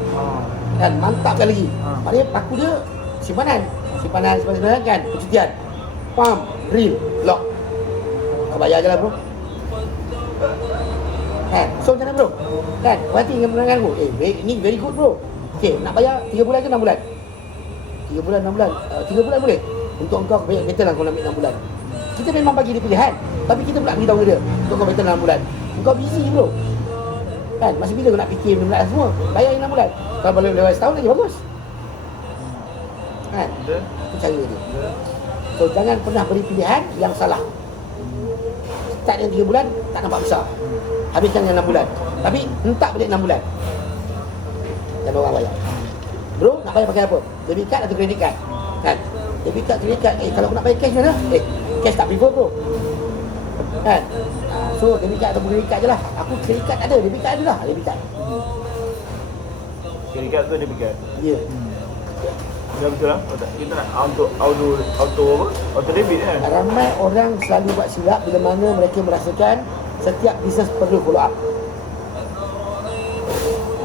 Dan mantapkan lagi. Maknanya paku dia simpanan kan, percutian. Pump, drill, lock. Kau bayar je lah bro. Kan? So macam mana bro? Kan? Berarti dengan menangan aku. Ini very good bro. Okay, nak bayar 3 bulan ke 6 bulan? 3 bulan, 6 bulan. 3 bulan boleh? Untuk engkau better lah kau nak ambil 6 bulan. Kita memang bagi dia pilihan. Tapi kita pula beritahu dia untuk kau better 6 bulan. Engkau busy bro. Kan? Masih bila kau nak fikir benda semua? Bayar 6 bulan. Kalau boleh lewat setahun lagi bagus. Kan? Betul. Itu cara dia. So jangan pernah beri pilihan yang salah. Start dengan 3 bulan, tak nampak besar. Habiskan dengan 6 bulan. Tapi hentak balik 6 bulan. Dan orang bayar. Bro, nak bayar pakai apa? Debit card atau credit card? Kan? Debit card, credit card. Kalau aku nak bayar cash mana? Cash tak prefer bro. Kan? So debit card atau credit card je lah. Aku credit card ada, debit card ada lah. Debit card. Credit card tu dia pikat. Ya. Ya betul lah. Kita nak auto debit kan. Ramai orang selalu buat silap bila mana mereka merasakan setiap bisnes perlu follow up.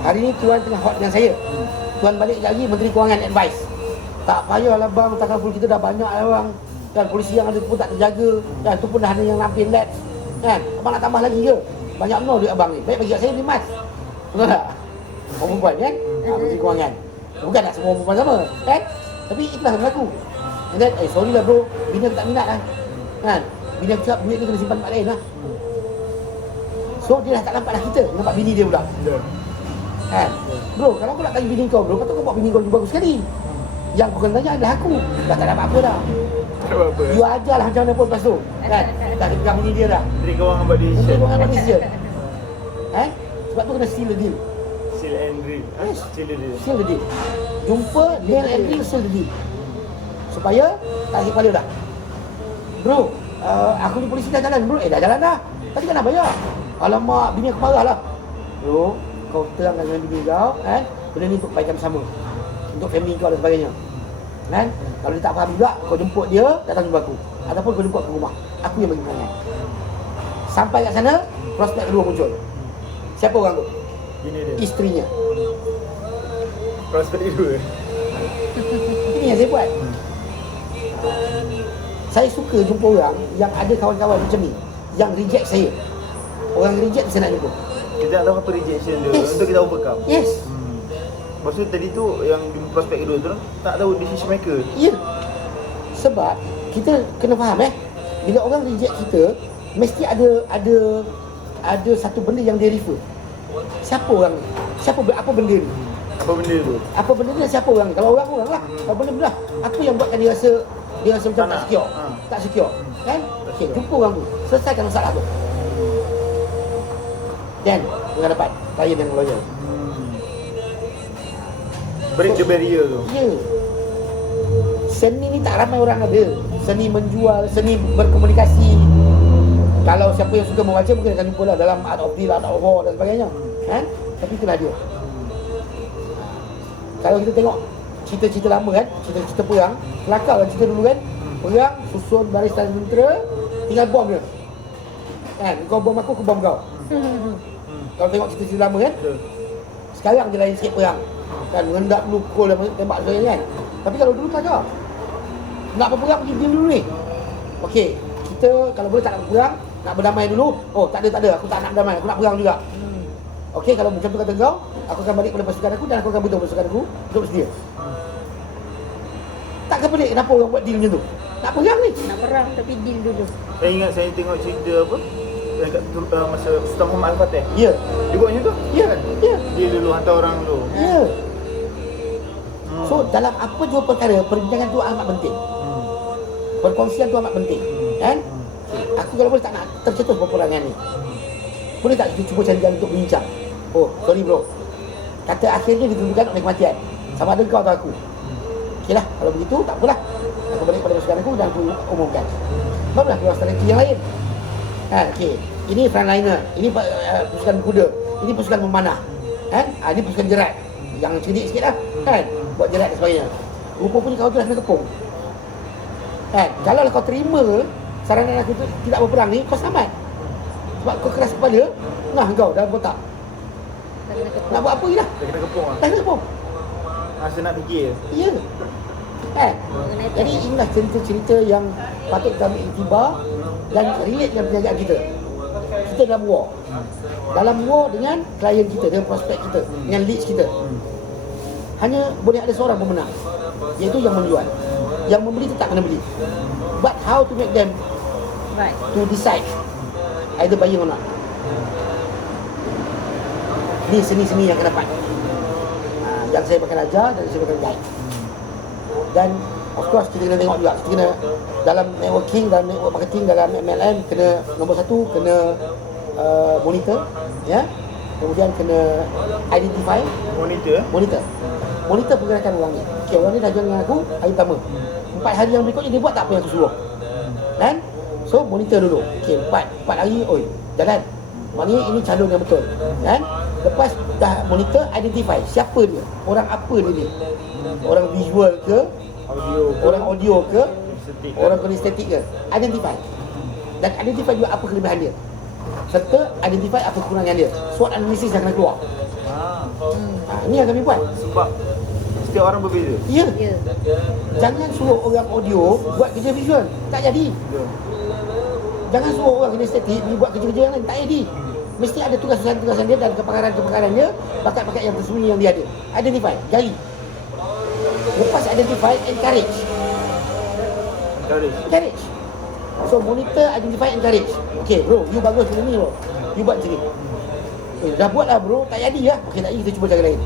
Hari ni tuan tengah hot dengan saya. Tuan balik lagi Menteri Kewangan advice. Tak payahlah bang, takkan full kita dah banyak lah bang. Dan polisi yang ada pun tak terjaga. Dan tu pun dah ada yang lampin lab. Kan? Abang nak tambah lagi ke? Banyak no duit abang ni. Baik bagi kat saya 5 mas. Betul tak? Orang perempuan kan? Menteri Kewangan. Bukan nak semua perempuan sama. Kan? Tapi ikhlas berlaku. And then, sorry lah bro. Bina tak minat lah. Kan? Bina cakap duit ni kena simpan tempat lain lah. So dia dah tak nampak dah kita. Nampak bini dia pula. Ya. Kan? Bro, kalau kau nak tanya bini kau bro, kau tahu kau buat bini kau lebih bagus sekali. Yang kau kena tanya adalah aku. Dah tak ada apa-apa dah. Tak apa-apa. You ajar lah macam mana pun lepas tu. Kan? Dah pegang bini dia dah. Menteri Kewangan buat Menteri decision. Kewangan buat decision. Sebab tu kena seal the deal. Seal and deal. Yes. Seal and deal. Seal the deal. Jumpa, deal and deal, seal the deal. Supaya tak sakit kepala dah. Bro, aku ni polisi dah jalan bro. Dah jalan dah. Tadi kan nak bayar. Alamak, bini aku marah lah. Bro, kau terangkan dengan bini kau, kan? Benda ni untuk kebaikan bersama. Untuk family kau dan sebagainya. Kan? Kalau dia tak faham juga, kau jemput dia, datang jumpa aku. Ataupun kau jemput ke rumah. Aku yang bagi perangai. Sampai kat sana, prospek kedua muncul. Siapa orang tu? Bini dia. Isterinya. Prospek kedua. Ini yang saya buat. Saya suka jumpa orang yang ada kawan-kawan macam ni, yang reject saya. Orang reject saya nak jumpa. Kita nak tahu apa rejection dia Yes. untuk kita overcome. Yes. Maksud tadi tu yang di prospek kedua tu tak tahu decision maker. Ya. Sebab kita kena faham bila orang reject kita, mesti ada satu benda yang dia refer. Siapa orang ni? Apa benda ni? Apa benda tu? Apa benda ni, siapa orang ni? Kalau orang lah. Kalau benda lah. Apa yang buatkan dia rasa macam Tak tak nak. secure. Ha. Tak secure. Kan? Okey, jumpa orang tu. Selesaikan masalah tu. Dan dengan dapat klien yang loyal. Break the barrier tu. Ya. Seni ni tak ramai orang ada. Seni menjual, seni berkomunikasi. Kalau siapa yang suka membaca mungkin akan jumpa lah dalam Art of Deal, Art of War dan sebagainya. Kan? Tapi itulah dia. Kalau kita tengok cerita-cerita lama kan, cerita-cerita perang, kelakar kan cerita dulu kan. Perang, susun barisan tentera, tinggal bom dia. Kan? Kau bom aku bom kau. Kalau tengok cerita-cerita lama kan. Betul. Sekarang je lain sikit perang. Kan mengendap dulu, pukul dan tembak sebagainya kan. Tapi kalau dulu tak ada. Nak berperang pergi deal dulu ni. Okey, kita kalau boleh tak nak berperang, nak berdamai dulu. Oh, tak ada. Aku tak nak berdamai, aku nak perang juga. Okey, kalau macam tu kata kau, aku akan balik pada pasukan aku dan aku akan bentuk pasukan aku untuk bersedia. Takkan pelik kenapa orang buat deal macam tu? Nak perang ni. Nak perang tapi deal dulu. Saya ingat saya tengok cerita apa? Dekat masa Sultan Muhammad Al-Fatih. Ya. Dia buat macam tu? Ya. Kan? Ya. Dia dulu hantar orang dulu. Ya. So, dalam apa jua perkara, perbincangan tu amat penting. Perkongsian tu amat penting. Kan? Aku kalau boleh tak nak tercetus peperangan ni. Boleh tak kita cuba cari jalan untuk berbincang? Oh, sorry bro. Kata akhirnya ditentukan oleh kematian. Sama ada kau atau aku. Okeylah, kalau begitu tak apalah. Aku balik pada pasukan aku dan aku umumkan. Barulah keluar strategi yang lain. Okey. Ini frontliner, ini pasukan kuda, ini pasukan memanah. Kan? Ini pasukan jerat. Yang cerdik sikit lah. Kan? Buat jerat dan sebagainya. Rupa-rupanya kau tu dah kena kepung. Kan? Kalau kau terima saranan aku tu tidak berperang ni, kau selamat. Sebab kau keras kepala, nah kau dalam kotak. Nak buat apa lagi dah? Dia kena kepung lah. Dah kena kepung. Masa nak fikir. Ya. Kan? Jadi inilah cerita-cerita yang patut kami iktibar dan relate dengan perniagaan kita. kita dalam war. Dalam war dengan klien kita, dengan prospek kita, dengan leads kita. Hanya boleh ada seorang pemenang, iaitu yang menjual. Yang membeli tetap kena beli. But how to make them Right. to decide either buying or not. Ni seni-seni yang akan dapat. Yang saya akan ajar dan saya akan guide. Dan of course kita kena tengok juga, kita kena dalam networking, dalam network marketing, dalam MLM, kena nombor satu, kena monitor, ya. Kemudian kena identify, monitor pergerakan orang ni. Okey, orang ni dah jual dengan aku hari pertama. 4 hari yang berikutnya dia buat tak apa yang aku suruh. Kan? So monitor dulu. Okey, 4 hari, oi, jalan. Maknanya ini calon yang betul. Kan? Lepas dah monitor, identify siapa dia, orang apa dia ni. Orang visual ke, orang audio ke, orang kinestetik ke. Identify. Dan identify juga apa kelebihan dia, serta identify apa kekurangan dia. SWOT analisis yang kena keluar. Ini yang kami buat. Sebab setiap orang berbeza. Ya. Ya. Jangan suruh orang audio buat kerja visual, tak jadi. Jangan suruh orang kinestetik buat kerja-kerja yang lain, tak jadi. Mesti ada tugasan-tugasan dia dan kepakaran dia, bakat-bakat yang tersembunyi yang dia ada. Identify, gali. Lepas identify, encourage. So monitor, identify, encourage. Okay bro, you bagus macam ni bro, you buat macam ni. Dah buat lah bro, tak jadi lah. Okay, tak jadi, kita cuba cara lain.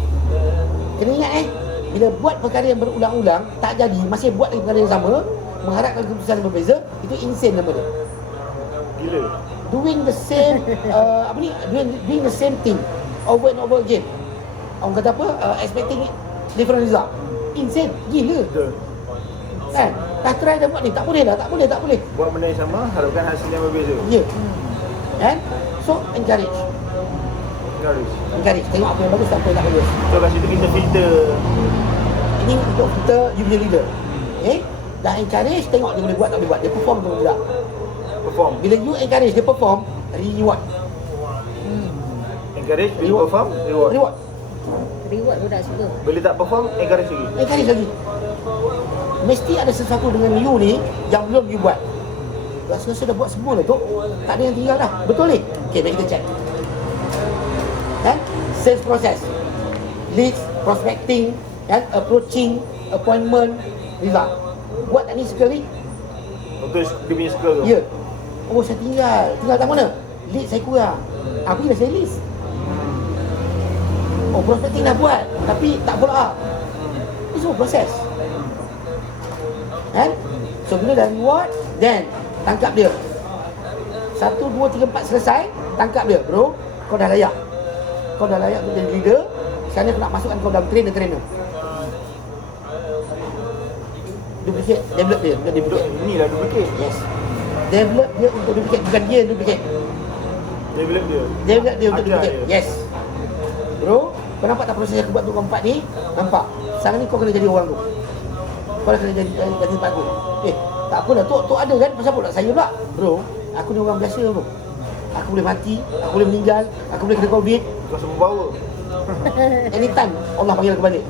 Kena ingat bila buat perkara yang berulang-ulang tak jadi, masih buat lagi perkara yang sama, mengharapkan keputusan yang berbeza, itu insane nama dia. Gila. Doing the same doing the same thing over and over again. Orang kata apa? Expecting different result. Insane, gila. Betul. Kan? Dah try dah buat ni, tak boleh. Buat benda yang sama, harapkan hasil yang berbeza. Ya. Kan? So encourage. Tengok apa yang bagus, apa yang tak bagus. So kat situ kita filter. Ini untuk kita, you punya leader. Dah encourage, tengok dia boleh buat tak boleh buat. Dia perform atau tidak. Bila you encourage dia perform, reward. Encourage, bila perform, reward. Reward budak suka. Bila tak perform, encourage lagi. Mesti ada sesuatu dengan you ni yang belum you buat. Rasa-rasa dah buat semua dah tu, tak ada yang tinggal dah. Betul ni? Okay, mari kita check. Kan? Sales process, leads, prospecting, kan? Approaching, appointment, result. Buat tak ni sekali? Betul, dia punya skill tu. Ya. Oh, saya tinggal tak mana? Lead saya kurang. Aku dah saya list. Oh, prospecting dah buat, tapi tak follow up. Ini semua proses. Kan? So bila dah reward, then tangkap dia. 1, 2, 3, 4 selesai, tangkap dia. Bro, kau dah layak untuk jadi leader. Sekarang aku nak masukkan kau dalam trainer. Duplicate, develop dia. Inilah duplicate. Yes. Develop dia untuk duplicate, bukan dia yang duplicate. Develop dia. Develop dia untuk Ajar duplicate. dia. Yes. Bro, kau nampak tak proses yang aku buat untuk kau 4 ni? Nampak. Sekarang ni kau kena jadi orang tu. Kau dah kena jadi tempat aku. Tak apa dah. Tu ada kan? Pasal apa nak saya pula? Bro, aku ni orang biasa bro. Aku boleh mati, aku boleh meninggal, aku boleh kena COVID. Kau semua power. Anytime Allah panggil aku balik.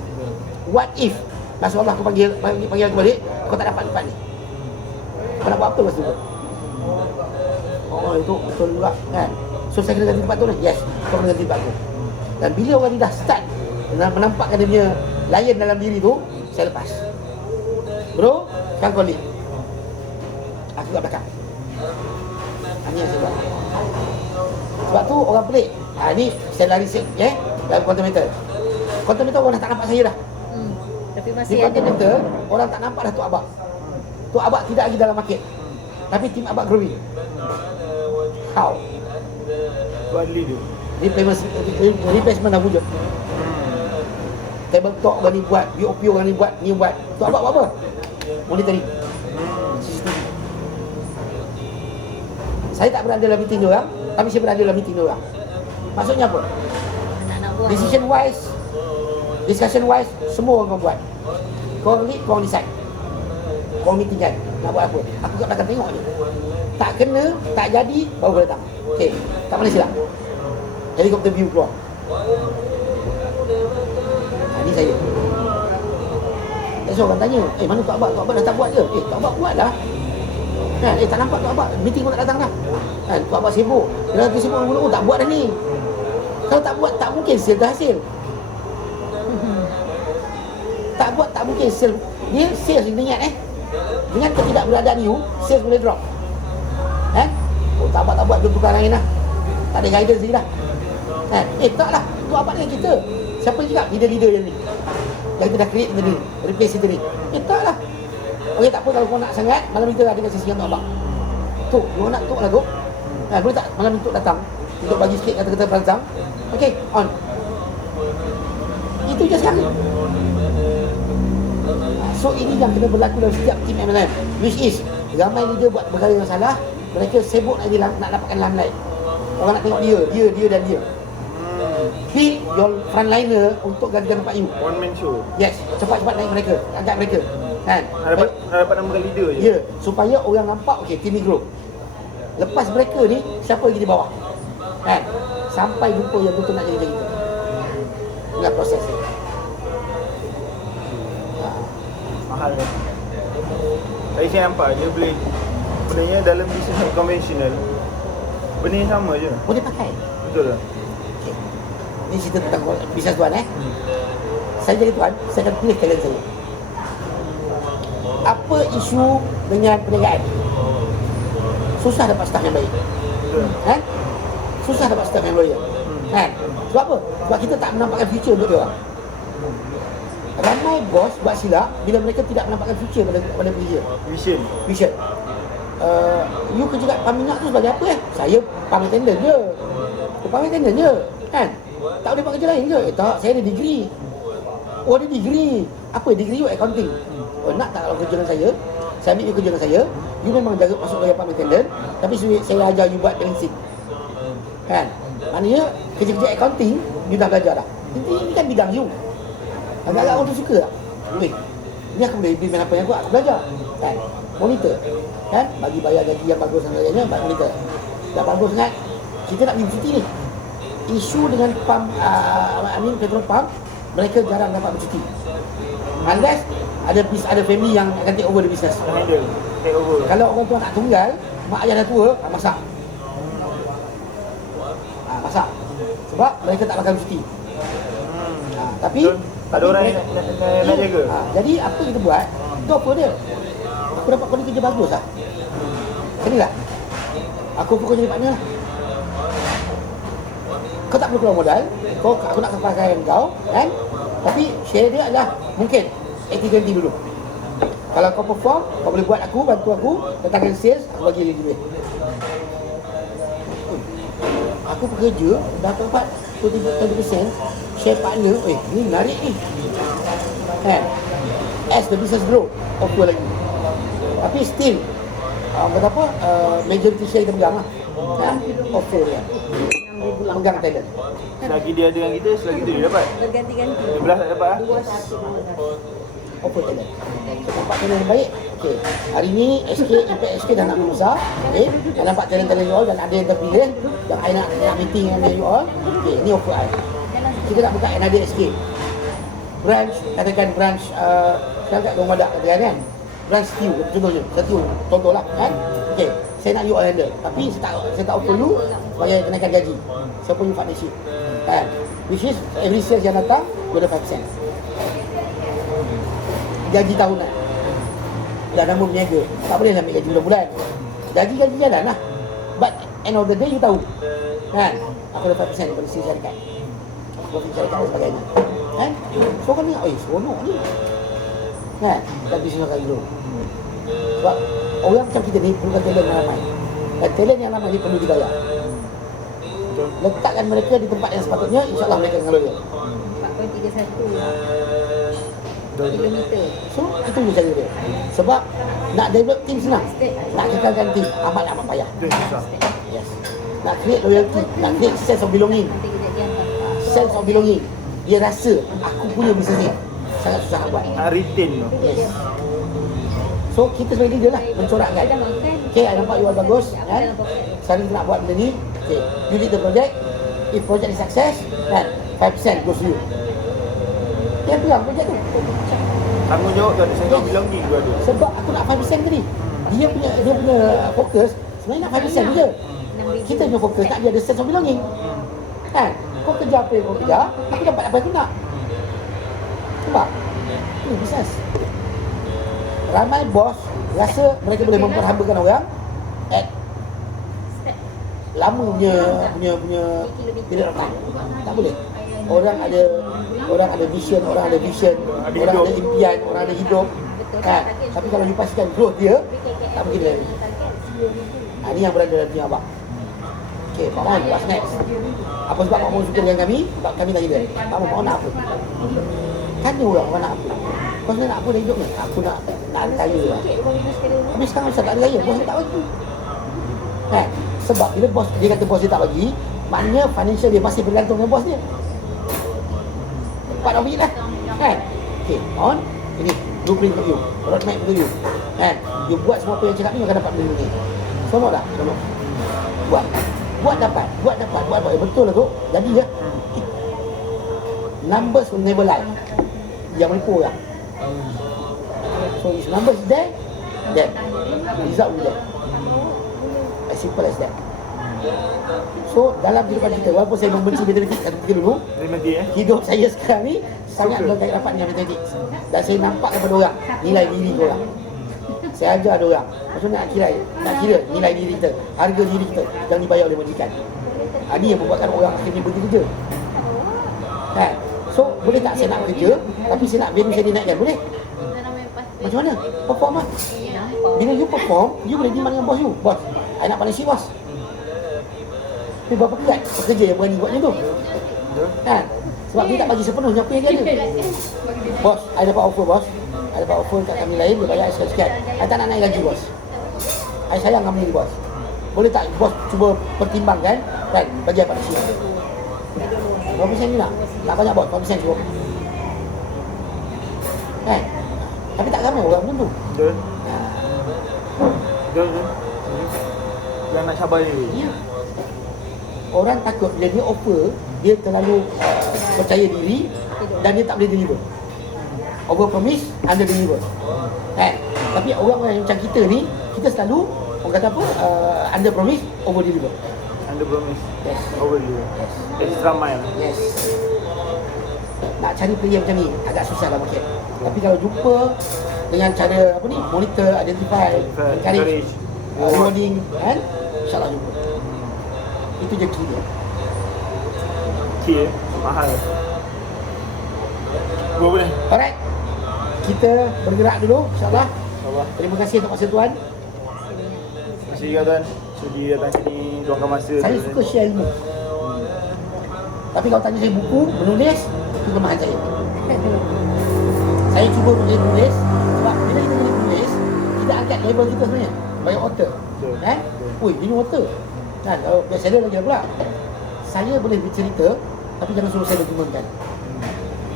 What if masa Allah aku panggil aku balik, kau tak dapat tempat ni? Kau nak buat apa masa tu? Oh, itu betul juga kan? So saya kena ganti tempat tu ni? Yes, kau kena ganti tempat aku. Dan bila orang ni dah start menampakkan dia punya lion dalam diri tu, saya lepas. Bro, sekarang kau lead, aku kat belakang. Ini yang saya buat. Sebab tu orang pelik. Ni saya lari dalam Quantometer. Quantometer orang dah tak nampak saya dah. Tapi Di masih ada. Quantometer orang tak nampak dah Tok Abang. Tok Abang tidak lagi dalam market, tapi tim Abang growing. How? Buat leader. Replacement dah wujud. Tabletop orang ni buat, BOP orang ni buat, ni buat. Tok Abang buat apa? Monitoring. CCTV. Saya tak berada dalam meeting dia orang, tapi saya berada dalam meeting dia orang. Maksudnya apa? Nak buang. Decision wise, discussion wise, semua orang buat. Kau lead, kau decide. Kau meeting kan, nak buat apa? Aku kat belakang tengok je. Tak kena, tak jadi, baru kau datang. Okay, kat mana silap? Helikopter view keluar. Ini saya. Tak so orang tanya, mana Tok Abang? Tok Abang dah tak buat ke? Tok Abang buat lah. Kan, tak nampak tu abang, meeting pun tak datang dah. Kan, tu abang sibuk. Dia lagi sibuk oh, tak buat dah ni. Kalau tak buat, tak mungkin sale dah hasil. Tak buat, tak mungkin sale. Dia sales ni ingat dengan ketidakberadaan you, sales boleh drop. Oh tak buat, jom tukar lain lah. Tak ada guidance lagi dah. Tak lah, tu abang dengan kita. Siapa juga leader-leader yang ni yang kita dah create tadi, replace kita ni. Tak lah. Okey, tak apa kalau kau nak sangat, malam ni kita ada sesi untuk abang. Tok, kau nak tok lah tu. Boleh tak malam ni tok datang untuk bagi sikit kata-kata perancang. Okey, on. Itu je sekarang. So ini yang kena berlaku dalam setiap tim MLM, which is ramai leader buat perkara yang salah. Mereka sibuk lagi nak dapatkan limelight. Orang nak tengok dia dan dia. Be your frontliner untuk gantikan tempat you. One man show. Yes, cepat-cepat naik mereka, angkat mereka. Kan? Dapat nama leader je. Ya, supaya orang nampak okey, tim ni grow. Lepas mereka ni, siapa lagi di bawah? Kan? Sampai jumpa yang betul nak jadi macam itu. Inilah proses dia. Mahal kan. Tadi saya nampak dia boleh, sebenarnya dalam bisnes konvensional benda yang sama je. Boleh pakai. Betul tak? Okay. Ini cerita tentang bisnes tuan Saya jadi tuan, saya akan pilih talent saya. Apa isu dengan perniagaan? Susah dapat staff yang baik. Betul. Kan? Susah dapat staff yang loyal. Kan? Sebab apa? Sebab kita tak menampakkan future untuk dia orang. Ramai bos buat silap bila mereka tidak menampakkan future pada pekerja. Vision. You kerja kat Paminyak tu sebagai apa Saya pump attendant je. Pump attendant je. Kan? Tak boleh buat kerja lain ke? Tak, saya ada degree. Oh, ada degree. Apa degree you? Accounting. Oh, nak tak kalau kerja dengan saya? Saya ambil you kerja dengan saya. You memang jaga masuk sebagai pump attendant, tapi saya ajar you buat balancing. Kan? Maknanya kerja-kerja accounting you dah belajar dah. Ini kan bidang you. Agak-agak orang tu suka tak? Ni aku boleh implement apa yang aku belajar. Kan? Monitor. Kan? Bagi bayar gaji yang bagus dan sebagainya, monitor. Dah bagus sangat. Kita nak pergi cuti ni. Isu dengan pump, petrol pump, mereka jarang dapat bercuti. Unless ada family yang akan take over the business. Take over. Kalau orang tua nak tunggal, mak ayah dah tua, masak. Masak. Sebab mereka tak bakal cuti. Tapi ada orang yang nak jaga. Jadi apa kita buat? Itu apa dia? Aku dapat kau ni kerja bagus lah. Macam ni lah. Aku pun jadi partner lah. Kau tak perlu keluar modal. Aku nak pakai kau kan? Tapi share dia adalah mungkin 80-20 dulu. Kalau kau perform, kau boleh buat aku, bantu aku, datangkan sales, aku bagi lebih. Aku bekerja, dapat 20% share partner, ni menarik ni. Kan? As the business grow, offer lagi. Tapi still, kata apa, majority share kita pegang lah. Offer dia. Pegang talent. Selagi dia ada dengan kita, selagi tu dia dapat. Berganti-ganti. 12 tak dapat lah. 2-1. Offer talent. So, nampak talent yang baik. Okay. Hari ni Impact SK dah nak berusaha. Okay. Dah nampak talent-talent you all dan ada yang terpilih. Dan I nak meeting dengan you all. Okay, ni offer I. Kita nak buka another SK. Branch, katakan branch, sekarang kat Gong Wadak katakan kan. Branch Setiu, contohnya. Setiu, contoh lah kan. Okay. Saya nak you all handle. Tapi saya tak offer you supaya kenaikan gaji. Saya punya partnership. Kan? Which is every sales yang datang, you ada 5%. Gaji tahunan. Dah nama berniaga. Tak boleh lah ambil gaji bulan-bulan. Gaji jalan lah. But end of the day you tahu. Kan? Aku ada 5% daripada sales syarikat. Profit syarikat dan sebagainya. Kan? So kau tengok, seronok ni. Kan? Dan bisnes akan grow. Sebab orang macam kita ni perlukan talent yang ramai. Dan talent yang ramai ni perlu dibayar. Letakkan mereka di tempat yang sepatutnya, insyaAllah mereka akan loyal. 4.31 kilometer. So, itu je cara dia. Sebab nak develop team senang. Nak kekalkan team, amat payah. Yes. Nak create loyalty, nak create sense of belonging. Nanti kejap dia hantar. Sense of belonging. Dia rasa, aku punya bisnes ni. Sangat susah nak buat. Retain tu. Yes. So, kita sebagai leader lah, mencorakkan. Okay, I nampak you all bagus. Kan? Sekarang kita nak buat benda ni. Okay, you lead the project. If project is success, kan, 5% goes to you. Dia pegang project tu. Tanggungjawab tu ada sense of belonging tu ada. Sebab aku nak 5% tadi. Dia punya fokus sebenarnya nak 5% je. Kita punya fokus nak dia ada sense of belonging. Kan? Kau kerja apa yang kau kerja, aku dapat apa yang aku nak. Sebab ini bisnes. Ramai bos rasa mereka boleh memperhambakan orang at lama punya period of time. Tak boleh. Orang ada vision, orang ada impian, orang ada hidup. Kan? Tapi kalau you pastikan growth dia, tak mungkin lagi. Ini yang berada dalam dunia abang. Okay, Pak Mon, what's next? Apa sebab Pak Mon suka dengan kami? Sebab kami tanya dia, Pak Mon nak apa? Tanya orang nak apa? Kau sebenarnya nak apa dalam hidup ni? Aku nak kaya lah. Tapi sekarang Ustaz tak ada kaya, bos dia tak bagi. Kan? Sebab bila bos dia kata bos dia tak bagi, maknanya financial dia masih bergantung dengan bos dia. Pak nak bagi lah. Kan? Okay, on. Ini blueprint untuk you, roadmap untuk you. Kan? You buat semua apa yang cakap ni, you akan dapat benda ni. Semua dah? Semua. Buat dapat. Betul lah tu. Jadi je. Numbers will never lie. Yang menipu orang. So if numbers is there, then result will be there. As simple as that. So dalam kehidupan kita, walaupun saya membenci matematik kata dulu, hidup saya sekarang ni sangat berkait rapat dengan matematik. Dan saya nampak kepada orang nilai diri korang. Saya ajar ada orang macam nak kira nilai diri kita, harga diri kita yang dibayar oleh majikan. Ini yang membuatkan orang akhirnya berhenti kerja. Kan? So boleh tak saya nak kerja tapi saya nak value saya dinaikkan? Boleh? Macam mana? Perform lah. Bila you perform, you boleh demand dengan bos you. Bos, I nak partnership bos. Tapi berapa kuat pekerja yang berani buat macam tu? Kan? Sebab dia tak bagi sepenuhnya apa yang dia ada. Bos, I dapat offer bos. I dapat offer kat kami lain, dia bayar sekian-sekian. I tak nak naik lagi bos. I sayang kami ni bos. Boleh tak bos cuba pertimbangkan kan bagi I partnership? Berapa persen ni nak? Tak banyak bos, berapa persen cuba? Kan? Tapi tak ramai orang macam tu. Betul. Yang nak cabar dia. Ya. Orang takut bila dia offer, dia terlalu percaya diri dan dia tak boleh deliver. Over promise, under deliver. Kan? Tapi orang-orang yang macam kita ni, kita selalu orang kata apa? Under promise, over deliver. Under promise, Yes. over deliver. Yes. Jadi ramai lah. Yes. Nak cari player macam ni agak susah lah market. Tapi kalau jumpa dengan cara apa ni, monitor, identify, encourage, rewarding, kan? InsyaAllah jumpa. Itu je key dia. Key mahal. Berapa ni? Alright. Kita bergerak dulu insyaAllah. InsyaAllah. Terima kasih atas masa tuan. Terima kasih juga tuan. Sudi datang sini, luangkan masa. Saya suka share ilmu. Tapi kalau tanya saya buku, menulis, itu kelemahan saya. Saya cuba menulis sebab bila kita menulis, kita angkat level kita sebenarnya. Banyak author. Betul. Kan? Ui, ini author. Kan? Kalau bestseller lagi pula. Saya boleh bercerita, tapi jangan suruh saya dokumentkan.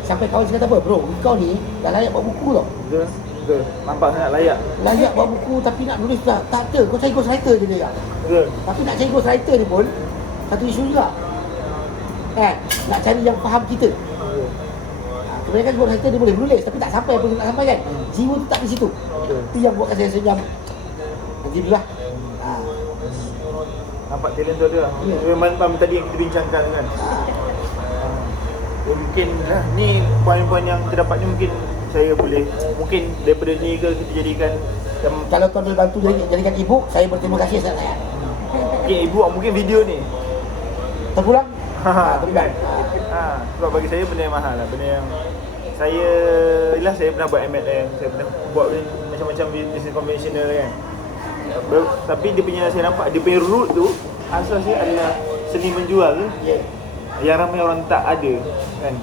Sampai kawan saya kata apa? Bro, kau ni dah layak buat buku tau. Betul. Betul. Nampak sangat layak. Layak buat buku tapi nak nulis tak? Tak ada. Kau cari ghostwriter je dia. Betul. Tapi nak cari ghostwriter ni pun satu isu juga. Kan? Nak cari yang faham kita. Kebanyakan ghostwriter dia boleh menulis tapi tak sampai apa yang nak sampai kan. Jiwa tu tak di situ. Itu yang buatkan saya senyum. Nanti dulu lah. Nampak talent tu ada lah. Memang tadi yang kita bincangkan kan. Mungkin lah, ni poin-poin yang terdapat ni mungkin saya boleh, mungkin daripada ni ke kita jadikan Kalau tuan boleh bantu jadikan ebook, saya berterima kasih sangat. mungkin ibu, mungkin video ni. Terpulang? Kan? Sebab bagi saya benda yang mahal lah, benda yang saya pernah buat MLM, saya pernah buat macam-macam business conventional kan. Tapi dia punya, saya nampak dia punya root tu asal dia adalah seni menjual tu. Ya. Yang ramai orang tak ada kan.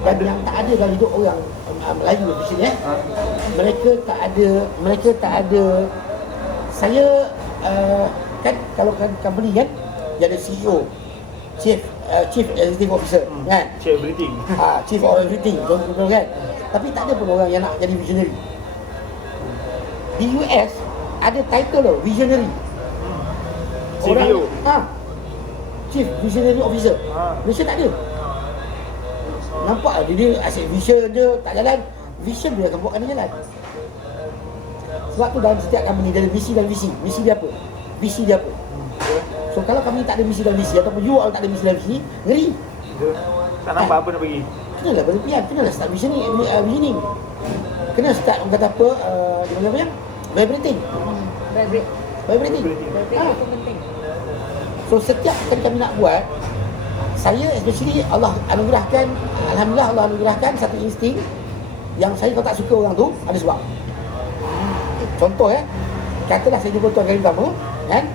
Dan yang tak ada dalam hidup orang Melayu di sini mereka tak ada saya kan kalau kan company kan dia ada CEO, Chief Executive Officer kan, Chief everything. Chief of everything betul kan. Tapi tak ada pun orang yang nak jadi visionary. Di US ada title tau, visionary. CVO. Chief Visionary Officer. Malaysia tak ada. Nampak dia asyik vision je tak jalan. Vision dia akan buatkan dia jalan. Sebab tu dalam setiap company dia ada misi dan visi. Misi dia apa? Visi dia apa? So kalau kami tak ada misi dan visi ataupun you all tak ada misi dan visi, ngeri. Betul. Tak nampak apa nak bagi. Kenalah berlebihan, kenalah start visioning. Kena start orang kata apa, dia panggil apa yang? Vibrating. Vibrate. Vibrating. Vibrate Ah. itu penting. So setiap kali kami nak buat, saya especially Allah anugerahkan, Alhamdulillah Allah anugerahkan satu insting yang saya kalau tak suka orang tu, ada sebab. Contoh katalah saya jumpa tuan kali pertama, kan?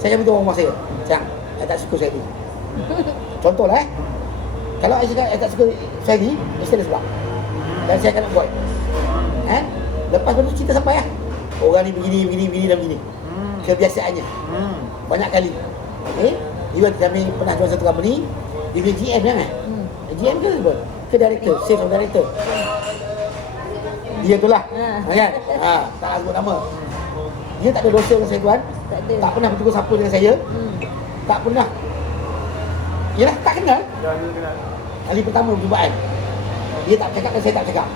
Saya akan beritahu rumah saya, sayang, saya tak suka saya ni. Contohlah kalau saya cakap saya tak suka saya ni, mesti ada sebab. Dan saya akan nak buat. Kan? Lepas tu cerita sampai orang ni begini dan begini. Kebiasaannya. Banyak kali. Okay? Even kami pernah jual satu company, dia punya GM kan? GM ke apa? Ke director, sales of director. Dia tu lah. Kan? Tak nak sebut nama. Dia tak ada dosa dengan saya tuan. Tak ada. Tak pernah bertegur sapa dengan saya. Tak pernah. Yalah, tak kenal. Jangan kenal. Kali pertama perjumpaan. Dia tak cakap dan saya tak cakap.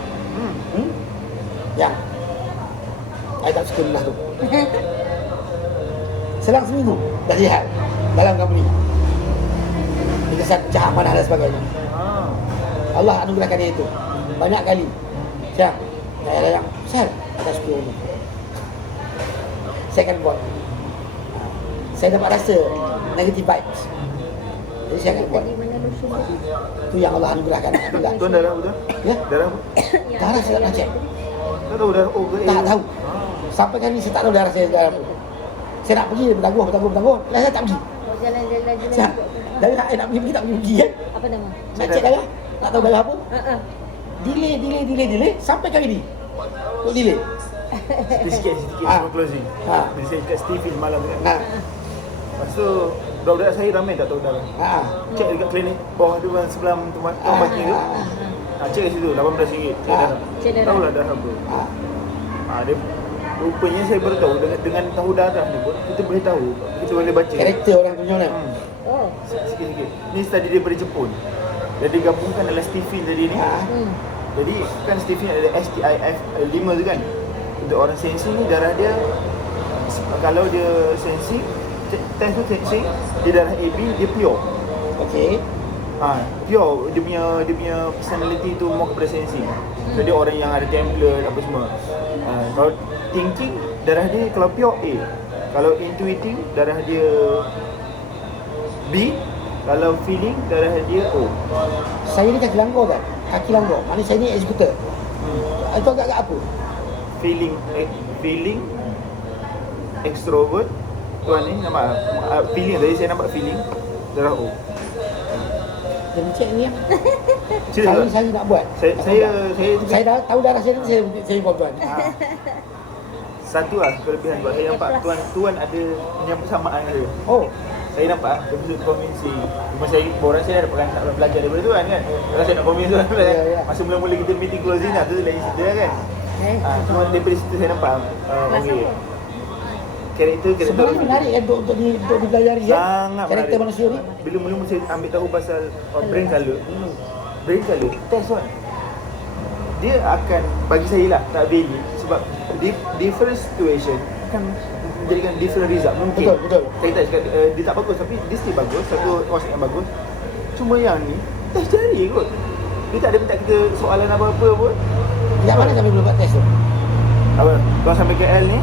Yang saya tak suka belah tu. Selang seminggu dah lihat dalam company. Dia kesan pecah amanah dan sebagainya. Allah anugerahkan dia itu. Banyak kali. Siap. Saya yang Sal, saya tak suka ni. Saya akan buat. Saya dapat rasa negative vibes. Jadi saya akan buat. Di mana lotion tadi? Itu yang Allah anugerahkan. Alhamdulillah. Tuan darah betul? Ya? Darah apa? Darah saya tak nak check. Tak tahu darah O ke A? Tak tahu. Sampai kali ni saya tak tahu darah saya darah apa. Saya nak pergi bertangguh. Lah saya tak pergi. Oh, jalan-jalan Siap. Darah nak pergi tak pergi kan? Apa nama? Nak check darah. Tak tahu darah apa. Delay. Sampai kali ni. Untuk delay. Sikit Ah. semua closing. Dia saya kat Steve malam kan. Nah. Lepas tu budak-budak saya ramai tak tahu darah. Cek dekat klinik bawah tu sebelah tempat parking tu. Cek kat situ RM18 cek darah. Cek darah. Tahulah darah apa. Dia rupanya saya baru tahu dengan tahu darah ni pun kita boleh tahu, kita boleh baca. Karakter orang punya kan. Oh. Sikit-sikit. Ni study daripada Jepun. Dan digabungkan dalam Stephen tadi ni. Jadi kan Stephen ada STIF 5 tu kan. Untuk orang sensi ni darah dia, kalau dia sensi, test tu sensi, dia darah AB dia pure. Okey. Pure dia punya personality tu more kepada sensi. So dia orang yang ada template apa semua. Kalau thinking darah dia kalau pure A. Kalau intuiting darah dia B. Kalau feeling darah dia O. Saya ni kaki langgar kan? Kaki langgar. Maknanya saya ni executor. Itu agak-agak apa? Feeling extrovert. Tuan ni nampak feeling tadi saya nampak feeling darah O. Dia cek ni ya. Cerita Saya nak buat. Saya dah tahu darah saya ni saya buat tuan. Satu lah kelebihan sebab saya nampak tuan ada punya persamaan dia. Oh, Saya nampak dia betul convincing. Cuma saya orang saya dah pernah belajar daripada tuan kan. Kalau saya nak convince tuan Ya. masa mula-mula kita meeting closing lah tu lain cerita kan. Cuma daripada situ saya nampak okey. Karakter sebenarnya menarik kan untuk dipelajari kan? sangat Karakter menarik. manusia ni. Bila mula-mula saya ambil tahu pasal brain color. Brain color test tuan. Dia akan bagi saya lah tak valid sebab different situation kan menjadikan different result mungkin. Betul. Saya tak cakap dia tak bagus tapi dia still bagus, satu konsep yang bagus. Cuma yang ni test jari kot. Dia tak ada minta kita soalan apa-apa pun. Yang mana kami belum buat test tu? Apa? Tuan sampai KL ni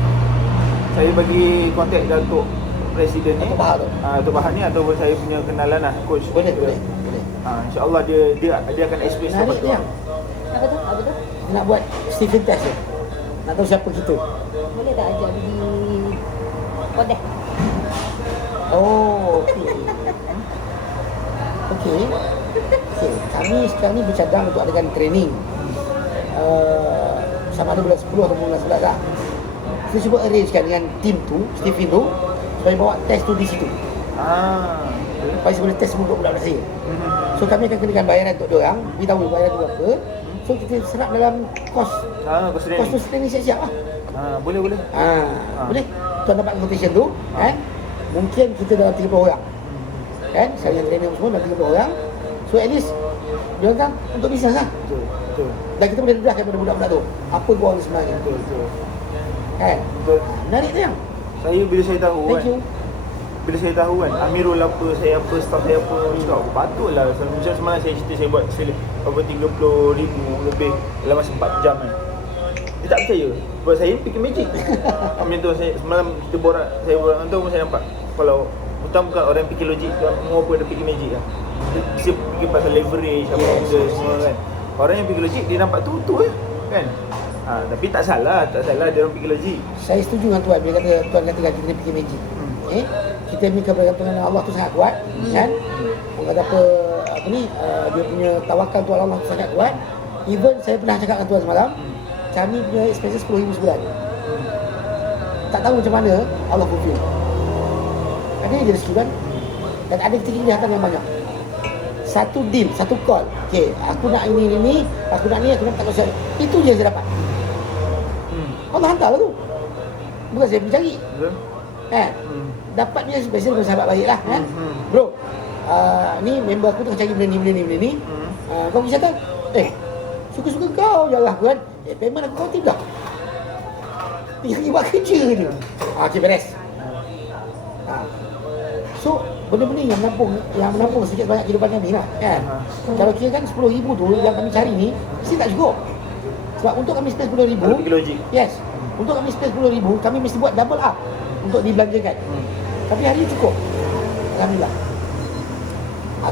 saya bagi kontak Datuk Presiden ni. Datuk Bahar tu? Datuk Bahar ni ataupun saya punya kenalan lah coach. Boleh. InsyaAllah dia akan express Menarik dia. Apa tu? Nak buat Stephen test tu. Nak tahu siapa kita. Boleh tak ajak pergi Kodah? Oh, okey. Kami sekarang ni bercadang untuk adakan training. Sama ada bulan 10 atau bulan 11 lah. Kita cuba arrangekan dengan tim tu, Stephen tu, supaya bawa test tu di situ. Supaya saya boleh test semua untuk budak-budak saya. So kami akan kenakan bayaran untuk diorang, beritahu bayaran tu berapa. So kita serap dalam kos tu training siap-siap lah. Boleh. Boleh. Tuan dapat quotation tu, kan? Mungkin kita dalam 30 orang. Kan? Saya trainer semua dalam 30 orang. So at least dia kan untuk bisnes lah. Betul. Dan kita boleh dedahkan kepada budak-budak tu apa gol sebenarnya. Betul. Kan? Betul. Menarik tu yang. Saya bila saya tahu Thank kan, you. bila saya tahu kan Amirul apa, saya apa, staff saya apa, cakap patutlah. Macam semalam saya cerita saya buat apa 30,000 lebih dalam masa 4 jam kan. Dia tak percaya. Buat saya fikir magic. Macam tu saya semalam kita borak, saya borak dengan tu saya nampak kalau bukan orang yang fikir logik tu semua pun ada fikir magic kan. Dia fikir pasal leverage apa benda semua kan. Orang yang fikir logik dia nampak tu je kan. Tapi tak salah dia orang fikir logik. Saya setuju dengan Tuan bila Tuan kata kita fikir magic. Kita ni kebergantungan dengan Allah tu sangat kuat, kan? Orang kata apa ni, dia punya tawakal tu Allah tu sangat kuat. Even saya pernah cakap dengan Tuan semalam, kami punya expenses 10,000 sebulan. Tak tahu macam mana Allah fulfill. Ada je rezeki kan? Dan ada kejahatan yang banyak. Satu deal, satu call. Okay, aku nak ini, aku nak tak konsep. Itu je saya dapat. Allah hantar lah tu. Bukan saya pergi cari. Betul? Dapat dia special dengan sahabat baik lah kan? Bro, ni member aku tengah cari benda ni. Kau pergi siapa? Suka-suka kau je lah kan? Payment aku kau tidak. Tinggal buat kerja je. Okay, beres. So, benda-benda yang menampung sedikit banyak kehidupan kami lah kan? Kalau kira kan 10,000 tu yang kami cari ni mesti tak cukup. Sebab untuk kami spend 10,000, Kalau fikir logik. yes, untuk kami spend 10,000 kami mesti buat double up untuk dibelanjakan. Tapi hari ni cukup, alhamdulillah.